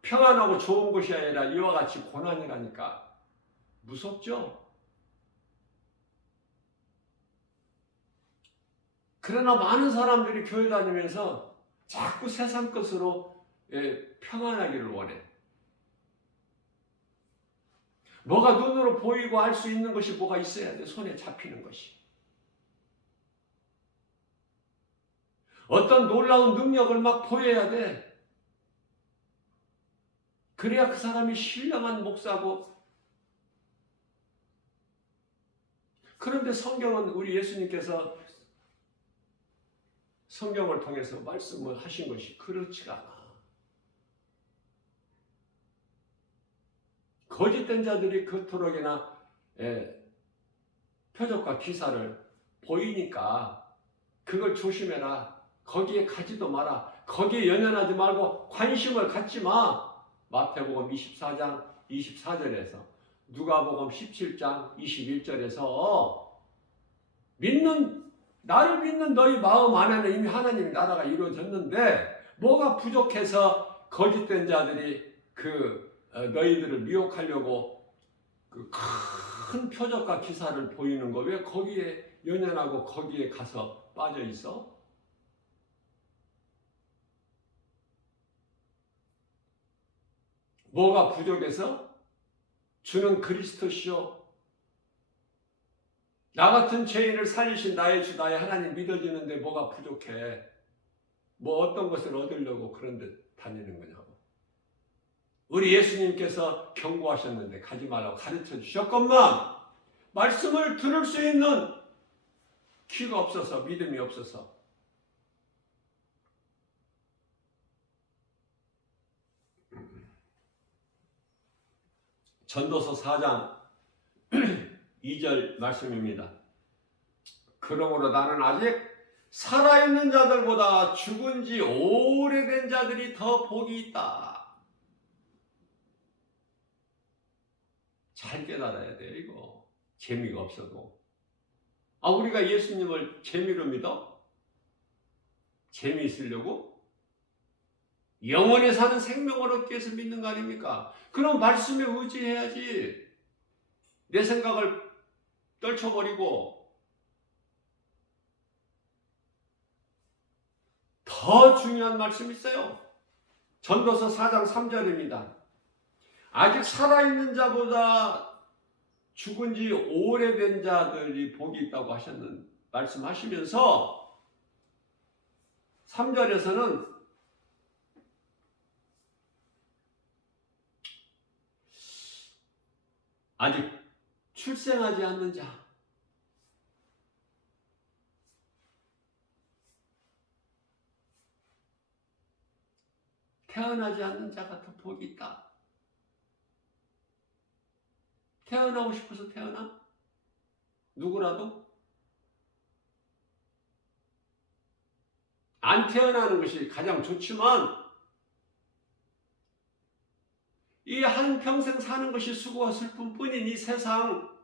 평안하고 좋은 것이 아니라 이와 같이 고난이라니까. 무섭죠? 그러나 많은 사람들이 교회 다니면서 자꾸 세상 것으로 평안하기를 원해. 뭐가 눈으로 보이고 할 수 있는 것이 뭐가 있어야 돼. 손에 잡히는 것이. 어떤 놀라운 능력을 막 보여야 돼. 그래야 그 사람이 신령한 목사고. 그런데 성경은 우리 예수님께서 성경을 통해서 말씀을 하신 것이 그렇지가 않아. 거짓된 자들이 그토록이나 표적과 기사를 보이니까 그걸 조심해라. 거기에 가지도 마라. 거기에 연연하지 말고 관심을 갖지 마. 마태복음 24장 24절에서 누가복음 17장 21절에서 나를 믿는 너희 마음 안에는 이미 하나님의 나라가 이루어졌는데 뭐가 부족해서 거짓된 자들이 너희들을 미혹하려고 그 큰 표적과 기사를 보이는 거 왜 거기에 연연하고 거기에 가서 빠져 있어? 뭐가 부족해서? 주는 그리스도시요. 나 같은 죄인을 살리신 나의 주 나의 하나님 믿어지는데 뭐가 부족해? 뭐 어떤 것을 얻으려고 그런 데 다니는 거냐고. 우리 예수님께서 경고하셨는데 가지 말라고 가르쳐 주셨건만 말씀을 들을 수 있는 귀가 없어서 믿음이 없어서 전도서 4장 2절 말씀입니다. 그러므로 나는 아직 살아있는 자들보다 죽은 지 오래된 자들이 더 복이 있다. 잘 깨달아야 돼요, 이거. 재미가 없어도. 우리가 예수님을 재미로 믿어? 재미있으려고? 영원히 사는 생명을 얻기 위해서 믿는 거 아닙니까? 그럼 말씀에 의지해야지. 내 생각을 떨쳐버리고. 더 중요한 말씀이 있어요. 전도서 4장 3절입니다. 아직 살아있는 자보다 죽은 지 오래된 자들이 복이 있다고 말씀하시면서 3절에서는 아직 출생하지 않는 자, 태어나지 않는 자가 더 복이 있다. 태어나고 싶어서 태어나? 누구라도? 안 태어나는 것이 가장 좋지만 이 한평생 사는 것이 수고와 슬픔뿐인 이 세상,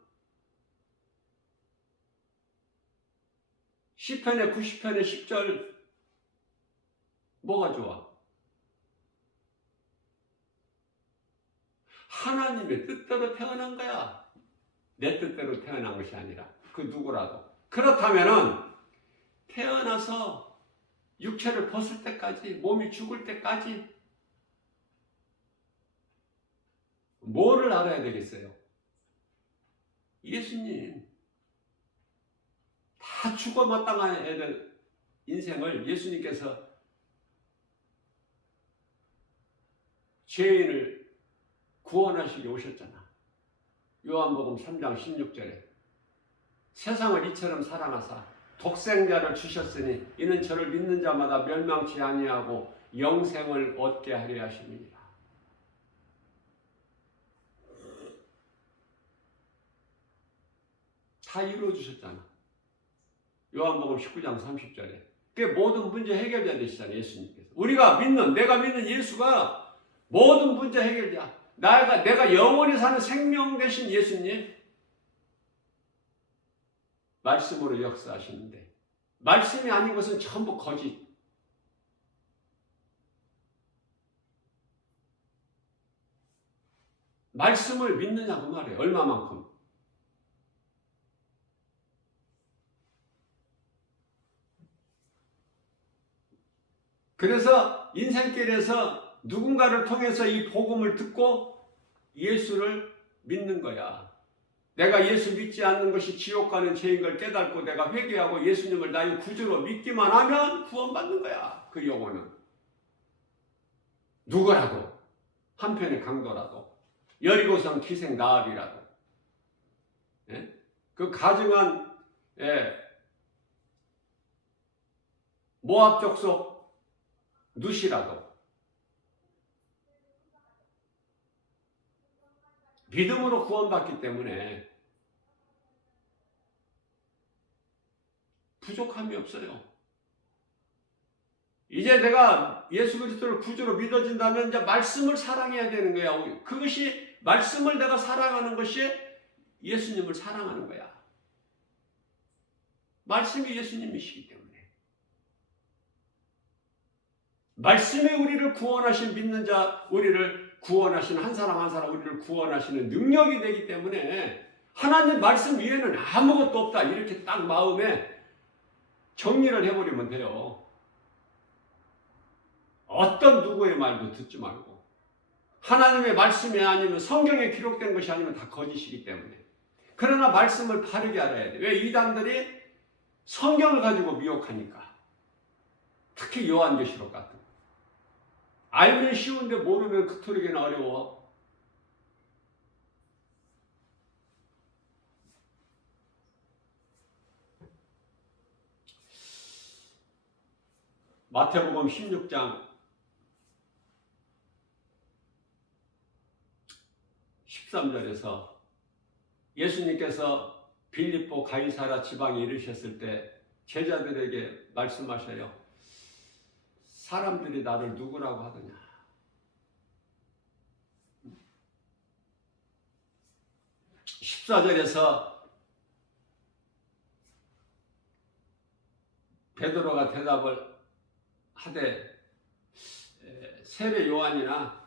시편의 90편의 10절 뭐가 좋아? 하나님의 뜻대로 태어난 거야. 내 뜻대로 태어난 것이 아니라 그 누구라도. 그렇다면은 태어나서 육체를 벗을 때까지, 몸이 죽을 때까지 뭐를 알아야 되겠어요? 예수님. 다 죽어 마땅한 애들 인생을 예수님께서 죄인을 구원하시기 오셨잖아. 요한복음 3장 16절에 세상을 이처럼 사랑하사 독생자를 주셨으니 이는 저를 믿는 자마다 멸망치 아니하고 영생을 얻게 하려 하심이니라. 다 이루어주셨잖아. 요한복음 19장 30절에. 그게 모든 문제 해결자 되시잖아요. 예수님께서. 내가 믿는 예수가 모든 문제 해결자. 내가 영원히 사는 생명 되신 예수님. 말씀으로 역사하시는데 말씀이 아닌 것은 전부 거짓. 말씀을 믿느냐고 말이에요. 얼마만큼. 그래서 인생길에서 누군가를 통해서 이 복음을 듣고 예수를 믿는 거야. 내가 예수 믿지 않는 것이 지옥 가는 죄인 걸 깨닫고 내가 회개하고 예수님을 나의 구주로 믿기만 하면 구원받는 거야. 그 영혼은. 누구라도, 한편의 강도라도, 여리고성 기생 나합이라도, 예? 그 가증한 모압 족속 누시라도 믿음으로 구원받기 때문에 부족함이 없어요. 이제 내가 예수 그리스도를 구주로 믿어진다면 이제 말씀을 사랑해야 되는 거야. 그것이 말씀을 내가 사랑하는 것이 예수님을 사랑하는 거야. 말씀이 예수님이시기 때문에. 말씀이 우리를 구원하신 믿는 자, 우리를 구원하신 한 사람 한 사람 우리를 구원하시는 능력이 되기 때문에 하나님 말씀 위에는 아무것도 없다. 이렇게 딱 마음에 정리를 해버리면 돼요. 어떤 누구의 말도 듣지 말고 하나님의 말씀이 아니면 성경에 기록된 것이 아니면 다 거짓이기 때문에. 그러나 말씀을 바르게 알아야 돼. 왜? 이단들이 성경을 가지고 미혹하니까. 특히 요한계시록 같은 거. 알면 쉬운데 모르면 그토록이나 어려워. 마태복음 16장 13절에서 예수님께서 빌립보 가이사라 지방에 이르셨을 때 제자들에게 말씀하셔요. 사람들이 나를 누구라고 하더냐. 14절에서 베드로가 대답을 하되 세례 요한이나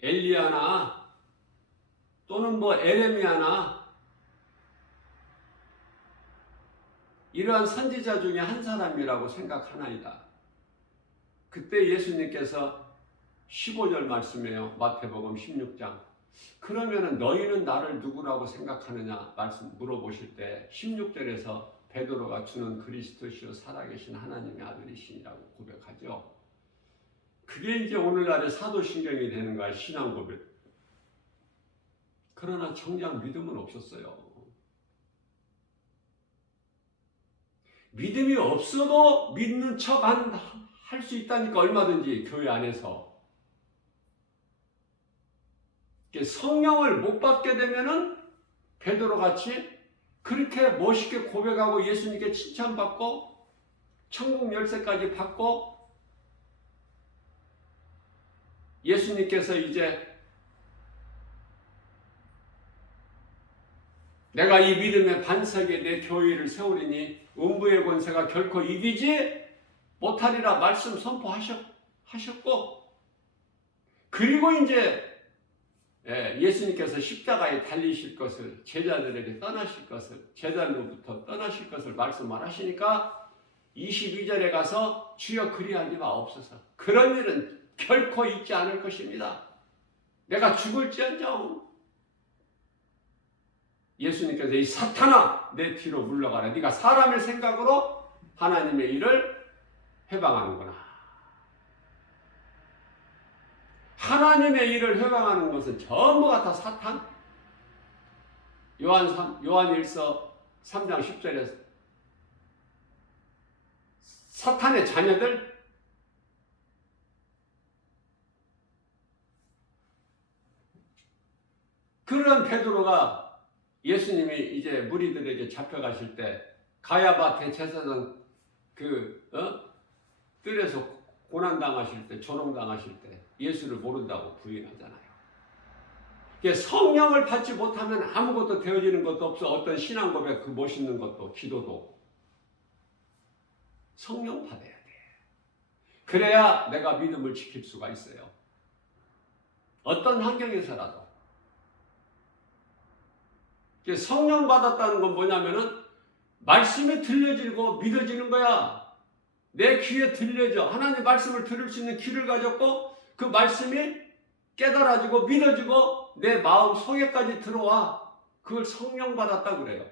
엘리야나 또는 뭐 에레미야나 이러한 선지자 중에 한 사람이라고 생각하나이다. 그때 예수님께서 15절 말씀이에요. 마태복음 16장. 그러면은 너희는 나를 누구라고 생각하느냐 말씀 물어보실 때 16절에서 베드로가 주는 그리스도시요 살아계신 하나님의 아들이시니라고 고백하죠. 그게 이제 오늘날의 사도신경이 되는 거야. 신앙 고백. 그러나 정작 믿음은 없었어요. 믿음이 없어도 믿는 척 할 수 있다니까. 얼마든지 교회 안에서. 성령을 못 받게 되면은 베드로 같이 그렇게 멋있게 고백하고 예수님께 칭찬받고 천국 열쇠까지 받고 예수님께서 이제 내가 이 믿음의 반석에 내 교회를 세우리니 음부의 권세가 결코 이기지 못하리라 말씀 선포하셨고, 그리고 이제 예수님께서 십자가에 달리실 것을, 제자들에게 떠나실 것을, 제자로부터 떠나실 것을 말씀을 하시니까 22절에 가서 주여 그리하니 마옵소서. 그런 일은 결코 있지 않을 것입니다. 내가 죽을지언정 예수님께서 이 사탄아 내 뒤로 물러가라. 네가 사람의 생각으로 하나님의 일을 회방하는구나. 하나님의 일을 회방하는 것은 전부가 다 사탄. 요한일서 3장 10절에서 사탄의 자녀들. 그런 베드로가 예수님이 이제 무리들에게 잡혀가실 때 가야바 대제사장 뜰에서 고난당하실 때, 조롱당하실 때 예수를 모른다고 부인하잖아요. 성령을 받지 못하면 아무것도 되어지는 것도 없어. 어떤 신앙 고백, 그 멋있는 것도, 기도도. 성령 받아야 돼. 그래야 내가 믿음을 지킬 수가 있어요. 어떤 환경에서라도. 성령 받았다는 건 뭐냐면은 말씀이 들려지고 믿어지는 거야. 내 귀에 들려져. 하나님 말씀을 들을 수 있는 귀를 가졌고 그 말씀이 깨달아지고 믿어지고 내 마음 속에까지 들어와. 그걸 성령 받았다고 그래요.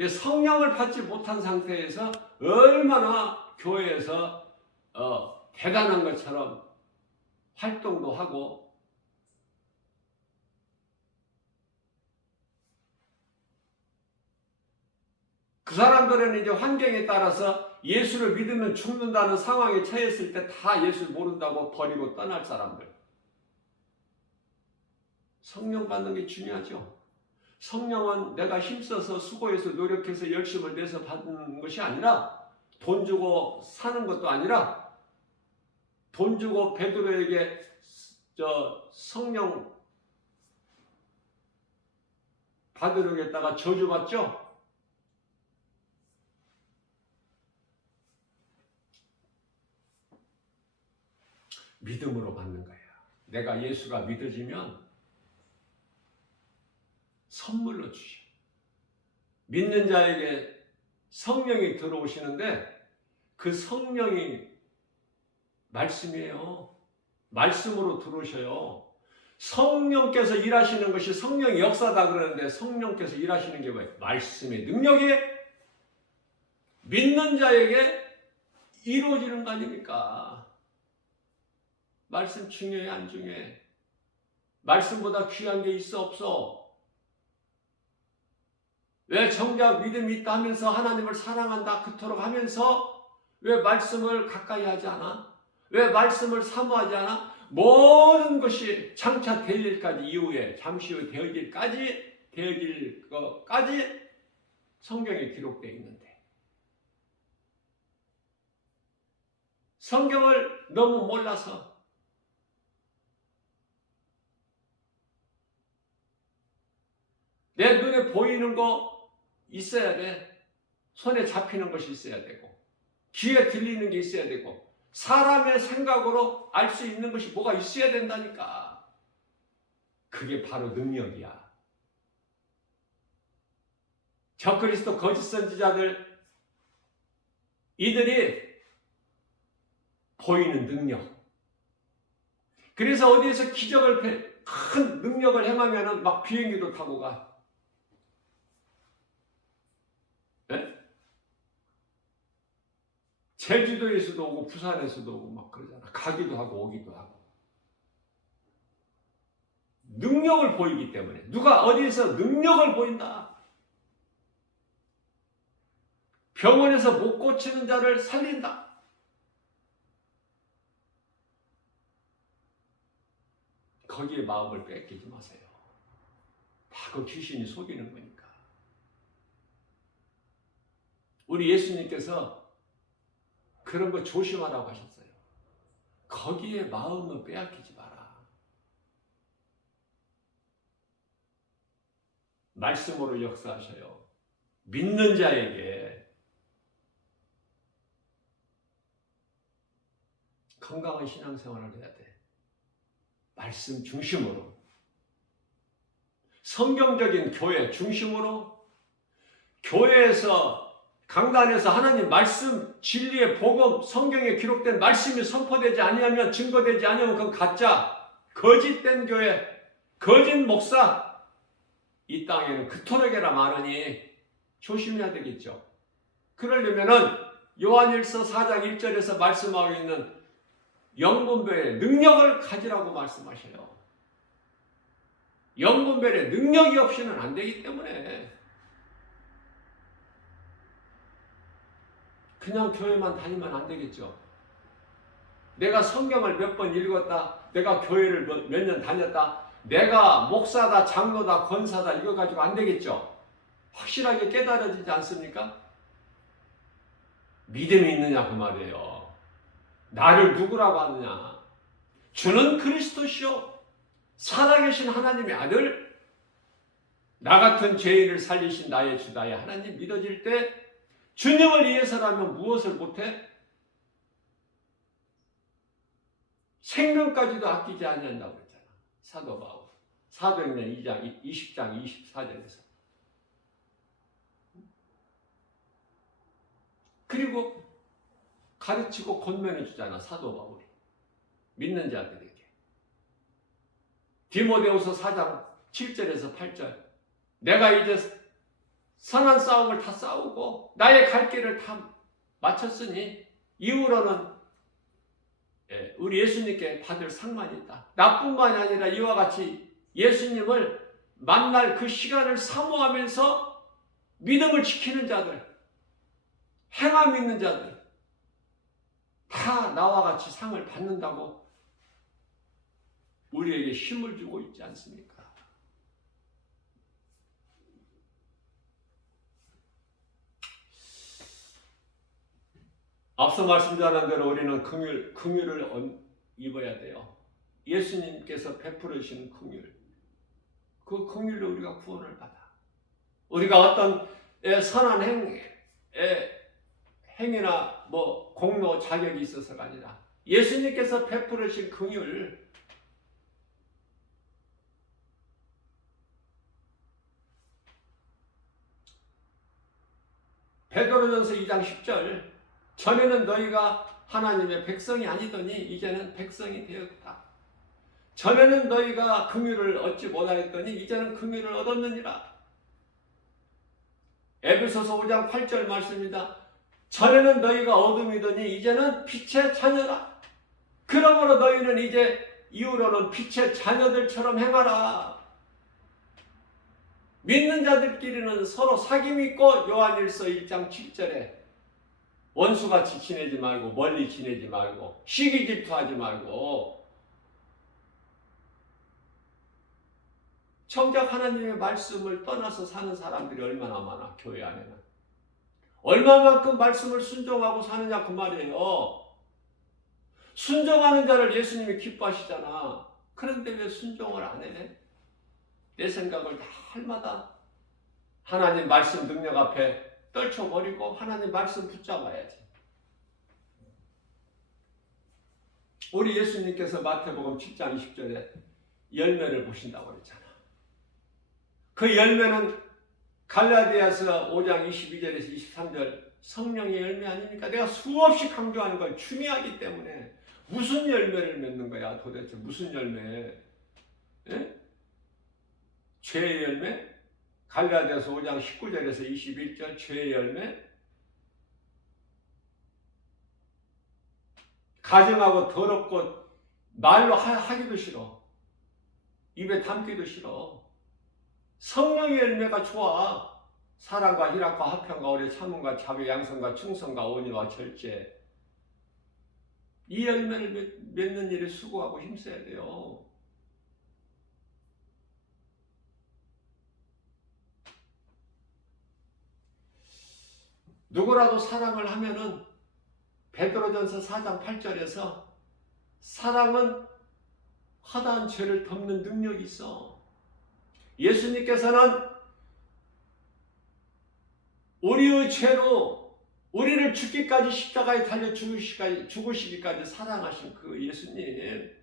성령을 받지 못한 상태에서 얼마나 교회에서 대단한 것처럼 활동도 하고 그 사람들은 이제 환경에 따라서 예수를 믿으면 죽는다는 상황에 처했을 때 다 예수를 모른다고 버리고 떠날 사람들. 성령 받는 게 중요하죠. 성령은 내가 힘써서 수고해서 노력해서 열심을 내서 받는 것이 아니라 돈 주고 사는 것도 아니라 돈 주고 베드로에게 성령 받으려겠다가 저주받죠. 믿음으로 받는 거야. 내가 예수가 믿어지면 선물로 주셔. 믿는 자에게 성령이 들어오시는데 그 성령이 말씀이에요. 말씀으로 들어오셔요. 성령께서 일하시는 것이 성령의 역사다 그러는데 성령께서 일하시는 게 뭐예요? 말씀의 능력이 믿는 자에게 이루어지는 거 아닙니까? 말씀 중요해 안 중요해? 말씀보다 귀한 게 있어 없어? 왜 정작 믿음이 있다 하면서 하나님을 사랑한다 그토록 하면서 왜 말씀을 가까이 하지 않아? 왜 말씀을 사모하지 않아? 모든 것이 장차 될 일까지 이후에 잠시 후 되어질 것까지 성경에 기록되어 있는데 성경을 너무 몰라서 내 눈에 보이는 거 있어야 돼. 손에 잡히는 것이 있어야 되고 귀에 들리는 게 있어야 되고 사람의 생각으로 알 수 있는 것이 뭐가 있어야 된다니까. 그게 바로 능력이야. 적그리스도 거짓 선지자들 이들이 보이는 능력. 그래서 어디에서 기적을 큰 능력을 행하면은 막 비행기도 타고 가. 제주도에서도 오고 부산에서도 오고 막 그러잖아. 가기도 하고 오기도 하고. 능력을 보이기 때문에. 누가 어디에서 능력을 보인다. 병원에서 못 고치는 자를 살린다. 거기에 마음을 뺏기지 마세요. 다 그 귀신이 속이는 거니까. 우리 예수님께서 그런 거 조심하라고 하셨어요. 거기에 마음을 빼앗기지 마라. 말씀으로 역사하셔요. 믿는 자에게 건강한 신앙생활을 해야 돼. 말씀 중심으로. 성경적인 교회 중심으로. 교회에서 강단에서 하나님 말씀, 진리의 복음, 성경에 기록된 말씀이 선포되지 아니하면 증거되지 아니하면 그건 가짜, 거짓된 교회, 거짓 목사. 이 땅에는 그토록이나 많으니 조심해야 되겠죠. 그러려면은 요한일서 4장 1절에서 말씀하고 있는 영분별의 능력을 가지라고 말씀하셔요. 영분별의 능력이 없이는 안 되기 때문에 그냥 교회만 다니면 안 되겠죠. 내가 성경을 몇 번 읽었다. 내가 교회를 몇 년 다녔다. 내가 목사다, 장로다, 권사다 이거 가지고 안 되겠죠. 확실하게 깨달아지지 않습니까? 믿음이 있느냐 그 말이에요. 나를 누구라고 하느냐. 주는 그리스도시요 살아계신 하나님의 아들, 나 같은 죄인을 살리신 나의 주 나의 하나님 믿어질 때 주님을 위해서라면 무엇을 못해? 생명까지도 아끼지 아니한다고 그랬잖아. 사도 바울. 사도행전 2장 20장 24절에서. 그리고 가르치고 권면해 주잖아. 사도 바울이. 믿는 자들에게. 디모데후서 4장 7절에서 8절. 내가 이제 선한 싸움을 다 싸우고 나의 갈 길을 다 마쳤으니 이후로는 우리 예수님께 받을 상만이 있다. 나뿐만이 아니라 이와 같이 예수님을 만날 그 시간을 사모하면서 믿음을 지키는 자들, 행함 있는 자들 다 나와 같이 상을 받는다고 우리에게 힘을 주고 있지 않습니까? 앞서 말씀드린 대로 우리는 긍휼을 입어야 돼요. 예수님께서 베풀어 주신 긍휼. 그 긍휼로 우리가 구원을 받아. 우리가 어떤 선한 행위나 뭐 공로 자격이 있어서가 아니라 예수님께서 베풀어 주신 긍휼. 베드로전서 2장 10절. 전에는 너희가 하나님의 백성이 아니더니 이제는 백성이 되었다. 전에는 너희가 긍휼을 얻지 못하였더니 이제는 긍휼을 얻었느니라. 에베소서 5장 8절 말씀입니다. 전에는 너희가 어둠이더니 이제는 빛의 자녀라. 그러므로 너희는 이제 이후로는 빛의 자녀들처럼 행하라. 믿는 자들끼리는 서로 사귐이 있고 요한일서 1장 7절에 원수같이 지내지 말고 멀리 지내지 말고 시기 질투하지 말고 정작 하나님의 말씀을 떠나서 사는 사람들이 얼마나 많아. 교회 안에는 얼마만큼 말씀을 순종하고 사느냐 그 말이에요. 순종하는 자를 예수님이 기뻐하시잖아. 그런데 왜 순종을 안 해? 내 생각을 다 할마다 하나님 말씀 능력 앞에 떨쳐버리고 하나님 말씀 붙잡아야지. 우리 예수님께서 마태복음 7장 20절에 열매를 보신다고 그랬잖아. 그 열매는 갈라디아서 5장 22절에서 23절 성령의 열매 아닙니까? 내가 수없이 강조하는 걸 중요하기 때문에 무슨 열매를 맺는 거야 도대체? 무슨 열매? 예? 죄의 열매? 갈라디아서 5장 19절에서 21절 죄의 열매? 가증하고 더럽고 말로 하기도 싫어. 입에 담기도 싫어. 성령의 열매가 좋아. 사랑과 희락과 화평과 오래 참음과 자비 양성과 충성과 온유와 절제. 이 열매를 맺는 일에 수고하고 힘써야 돼요. 누구라도 사랑을 하면은 베드로전서 4장 8절에서 사랑은 허다한 죄를 덮는 능력이 있어. 예수님께서는 우리의 죄로 우리를 죽기까지 십자가에 달려 죽으시기까지 사랑하신 그 예수님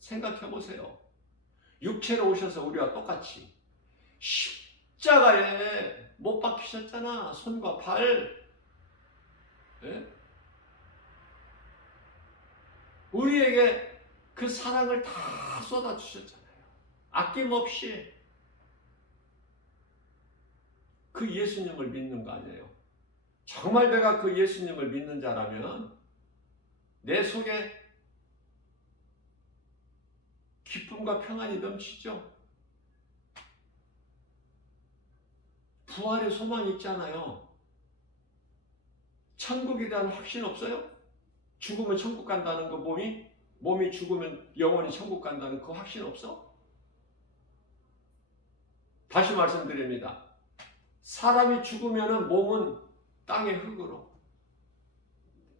생각해 보세요. 육체로 오셔서 우리와 똑같이 십자가에 못 박히셨잖아. 손과 발. 예? 우리에게 그 사랑을 다 쏟아주셨잖아요. 아낌없이. 그 예수님을 믿는 거 아니에요. 정말 내가 그 예수님을 믿는 자라면 내 속에 기쁨과 평안이 넘치죠. 부활의 소망이 있잖아요. 천국에 대한 확신 없어요? 죽으면 천국 간다는 거 몸이 죽으면 영원히 천국 간다는 그 확신 없어? 다시 말씀드립니다. 사람이 죽으면 몸은 땅의 흙으로,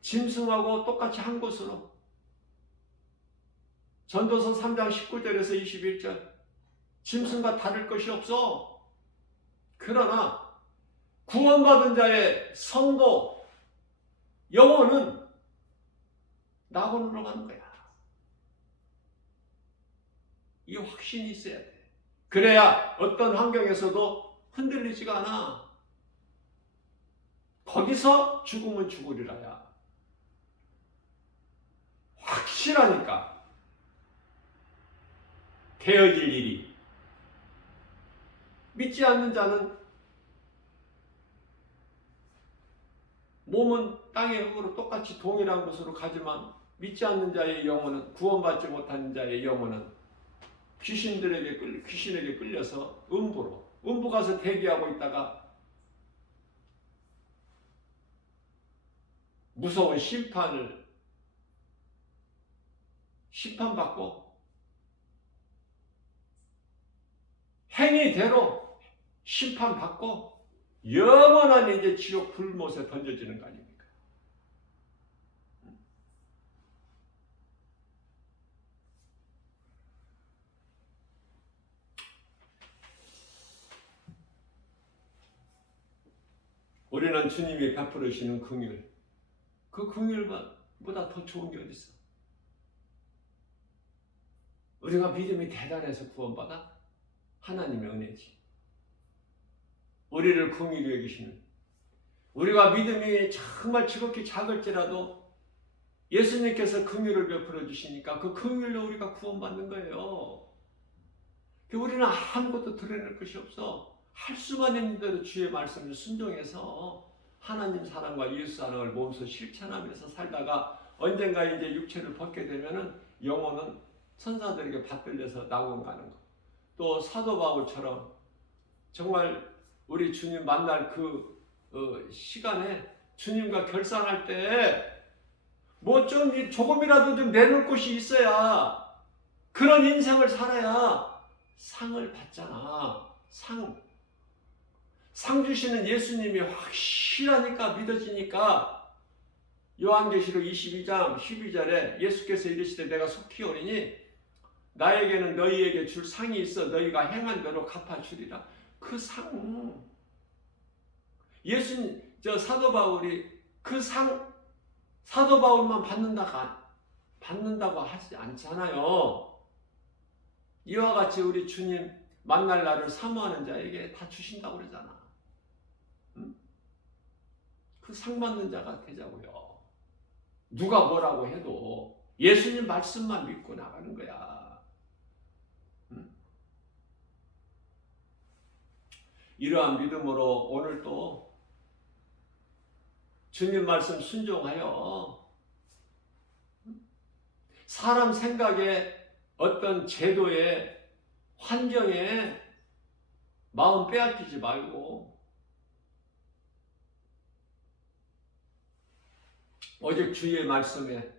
짐승하고 똑같이 한 곳으로. 전도서 3장 19절에서 21절 짐승과 다를 것이 없어. 그러나 구원받은 자의 성도, 영혼은 낙원으로 가는 거야. 이 확신이 있어야 돼. 그래야 어떤 환경에서도 흔들리지가 않아. 거기서 죽으면 죽으리라야. 확실하니까 되어질 일이. 믿지 않는 자는 몸은 땅의 흙으로 똑같이 동일한 곳으로 가지만 믿지 않는 자의 영혼은, 구원받지 못하는 자의 영혼은 귀신에게 끌려서 음부 가서 대기하고 있다가 무서운 심판받고 행위대로 심판받고 영원한 이제 지옥 불못에 던져지는 거 아닙니까? 우리는 주님이 베풀어 주시는 긍휼, 그 긍휼보다 더 좋은 게 어디 있어? 우리가 믿음이 대단해서 구원받아? 하나님의 은혜지. 우리를 긍휼히 여기시는, 우리가 믿음이 정말 지극히 작을지라도 예수님께서 긍휼을 베풀어 주시니까 그 긍휼로 우리가 구원받는 거예요. 우리는 아무것도 드러낼 것이 없어. 할 수만 있는 대로 주의 말씀을 순종해서 하나님 사랑과 예수 사랑을 몸소 실천하면서 살다가 언젠가 이제 육체를 벗게 되면은 영혼은 천사들에게 받들려서 낙원 가는 거. 또 사도 바울처럼 정말 우리 주님 만날 그 시간에 주님과 결산할 때 뭐 좀 조금이라도 좀 내놓을 곳이 있어야, 그런 인생을 살아야 상을 받잖아. 상 주시는 예수님이 확실하니까 믿어지니까 요한계시록 22장 12절에 예수께서 이르시되 내가 속히 오리니 나에게는 너희에게 줄 상이 있어 너희가 행한 대로 갚아주리라. 그 상, 사도 바울이 그 사도 바울만 받는다고 하지 않잖아요. 이와 같이 우리 주님 만날 날을 사모하는 자에게 다 주신다고 그러잖아. 그 상 받는 자가 되자고요. 누가 뭐라고 해도 예수님 말씀만 믿고 나가는 거야. 이러한 믿음으로 오늘 또 주님 말씀 순종하여 사람 생각에 어떤 제도에 환경에 마음 빼앗기지 말고 오직 주의 말씀에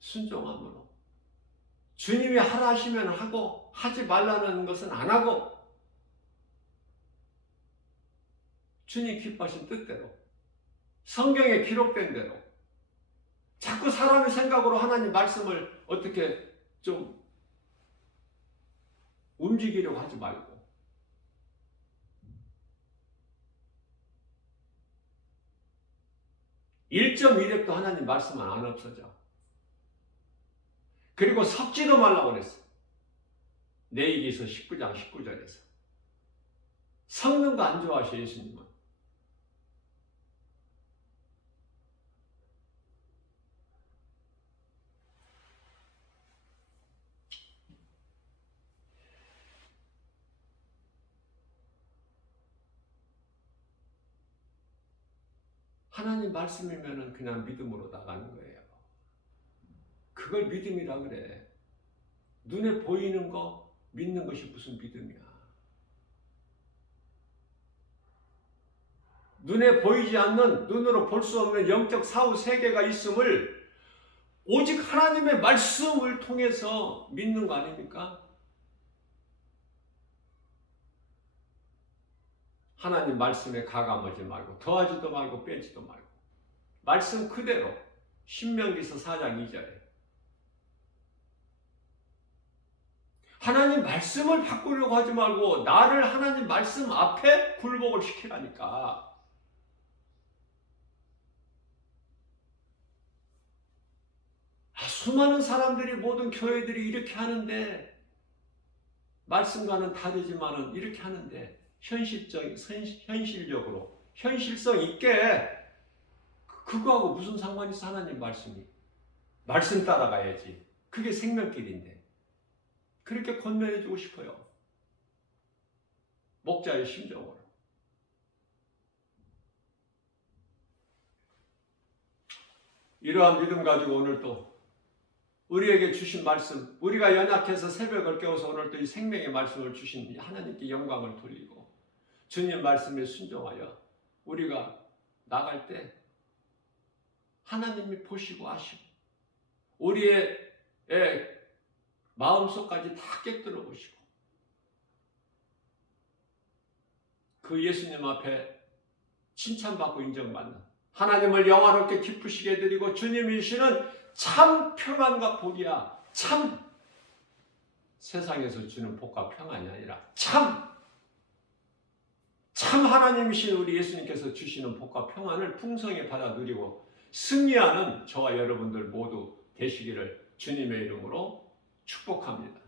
순종함으로 주님이 하라 하시면 하고 하지 말라는 것은 안 하고 주님 기뻐하신 뜻대로 성경에 기록된 대로 자꾸 사람의 생각으로 하나님 말씀을 어떻게 좀 움직이려고 하지 말고 1.1획도 하나님 말씀은 안 없어져. 그리고 섞지도 말라고 그랬어. 레위기서 19장 19절에서. 섞는 거 안 좋아하셔 예수님은. 하나님 말씀이면 그냥 믿음으로 나가는 거예요. 그걸 믿음이라 그래. 눈에 보이는 거 믿는 것이 무슨 믿음이야. 눈에 보이지 않는, 눈으로 볼 수 없는 영적 사후 세계가 있음을 오직 하나님의 말씀을 통해서 믿는 거 아닙니까? 하나님 말씀에 가감하지 말고 더하지도 말고 빼지도 말고 말씀 그대로 신명기서 4장 2절에 하나님 말씀을 바꾸려고 하지 말고 나를 하나님 말씀 앞에 굴복을 시키라니까. 수많은 사람들이 모든 교회들이 이렇게 하는데 말씀과는 다르지만은 이렇게 하는데 현실적으로 현실성 있게 그거하고 무슨 상관이 있어? 하나님 말씀이 말씀 따라가야지. 그게 생명길인데 그렇게 권면해주고 싶어요. 목자의 심정으로. 이러한 믿음 가지고 오늘 또 우리에게 주신 말씀, 우리가 연약해서 새벽을 깨워서 오늘 또 이 생명의 말씀을 주신 하나님께 영광을 돌리고 주님 말씀에 순종하여 우리가 나갈 때 하나님이 보시고 아시고 우리의 마음속까지 다 꿰뚫어 보시고 그 예수님 앞에 칭찬받고 인정받는 하나님을 영화롭게 기쁘시게 해드리고 주님이 주시는 참 평안과 복이야. 참 세상에서 주는 복과 평안이 아니라 참 하나님이신 우리 예수님께서 주시는 복과 평안을 풍성히 받아 누리고 승리하는 저와 여러분들 모두 되시기를 주님의 이름으로 축복합니다.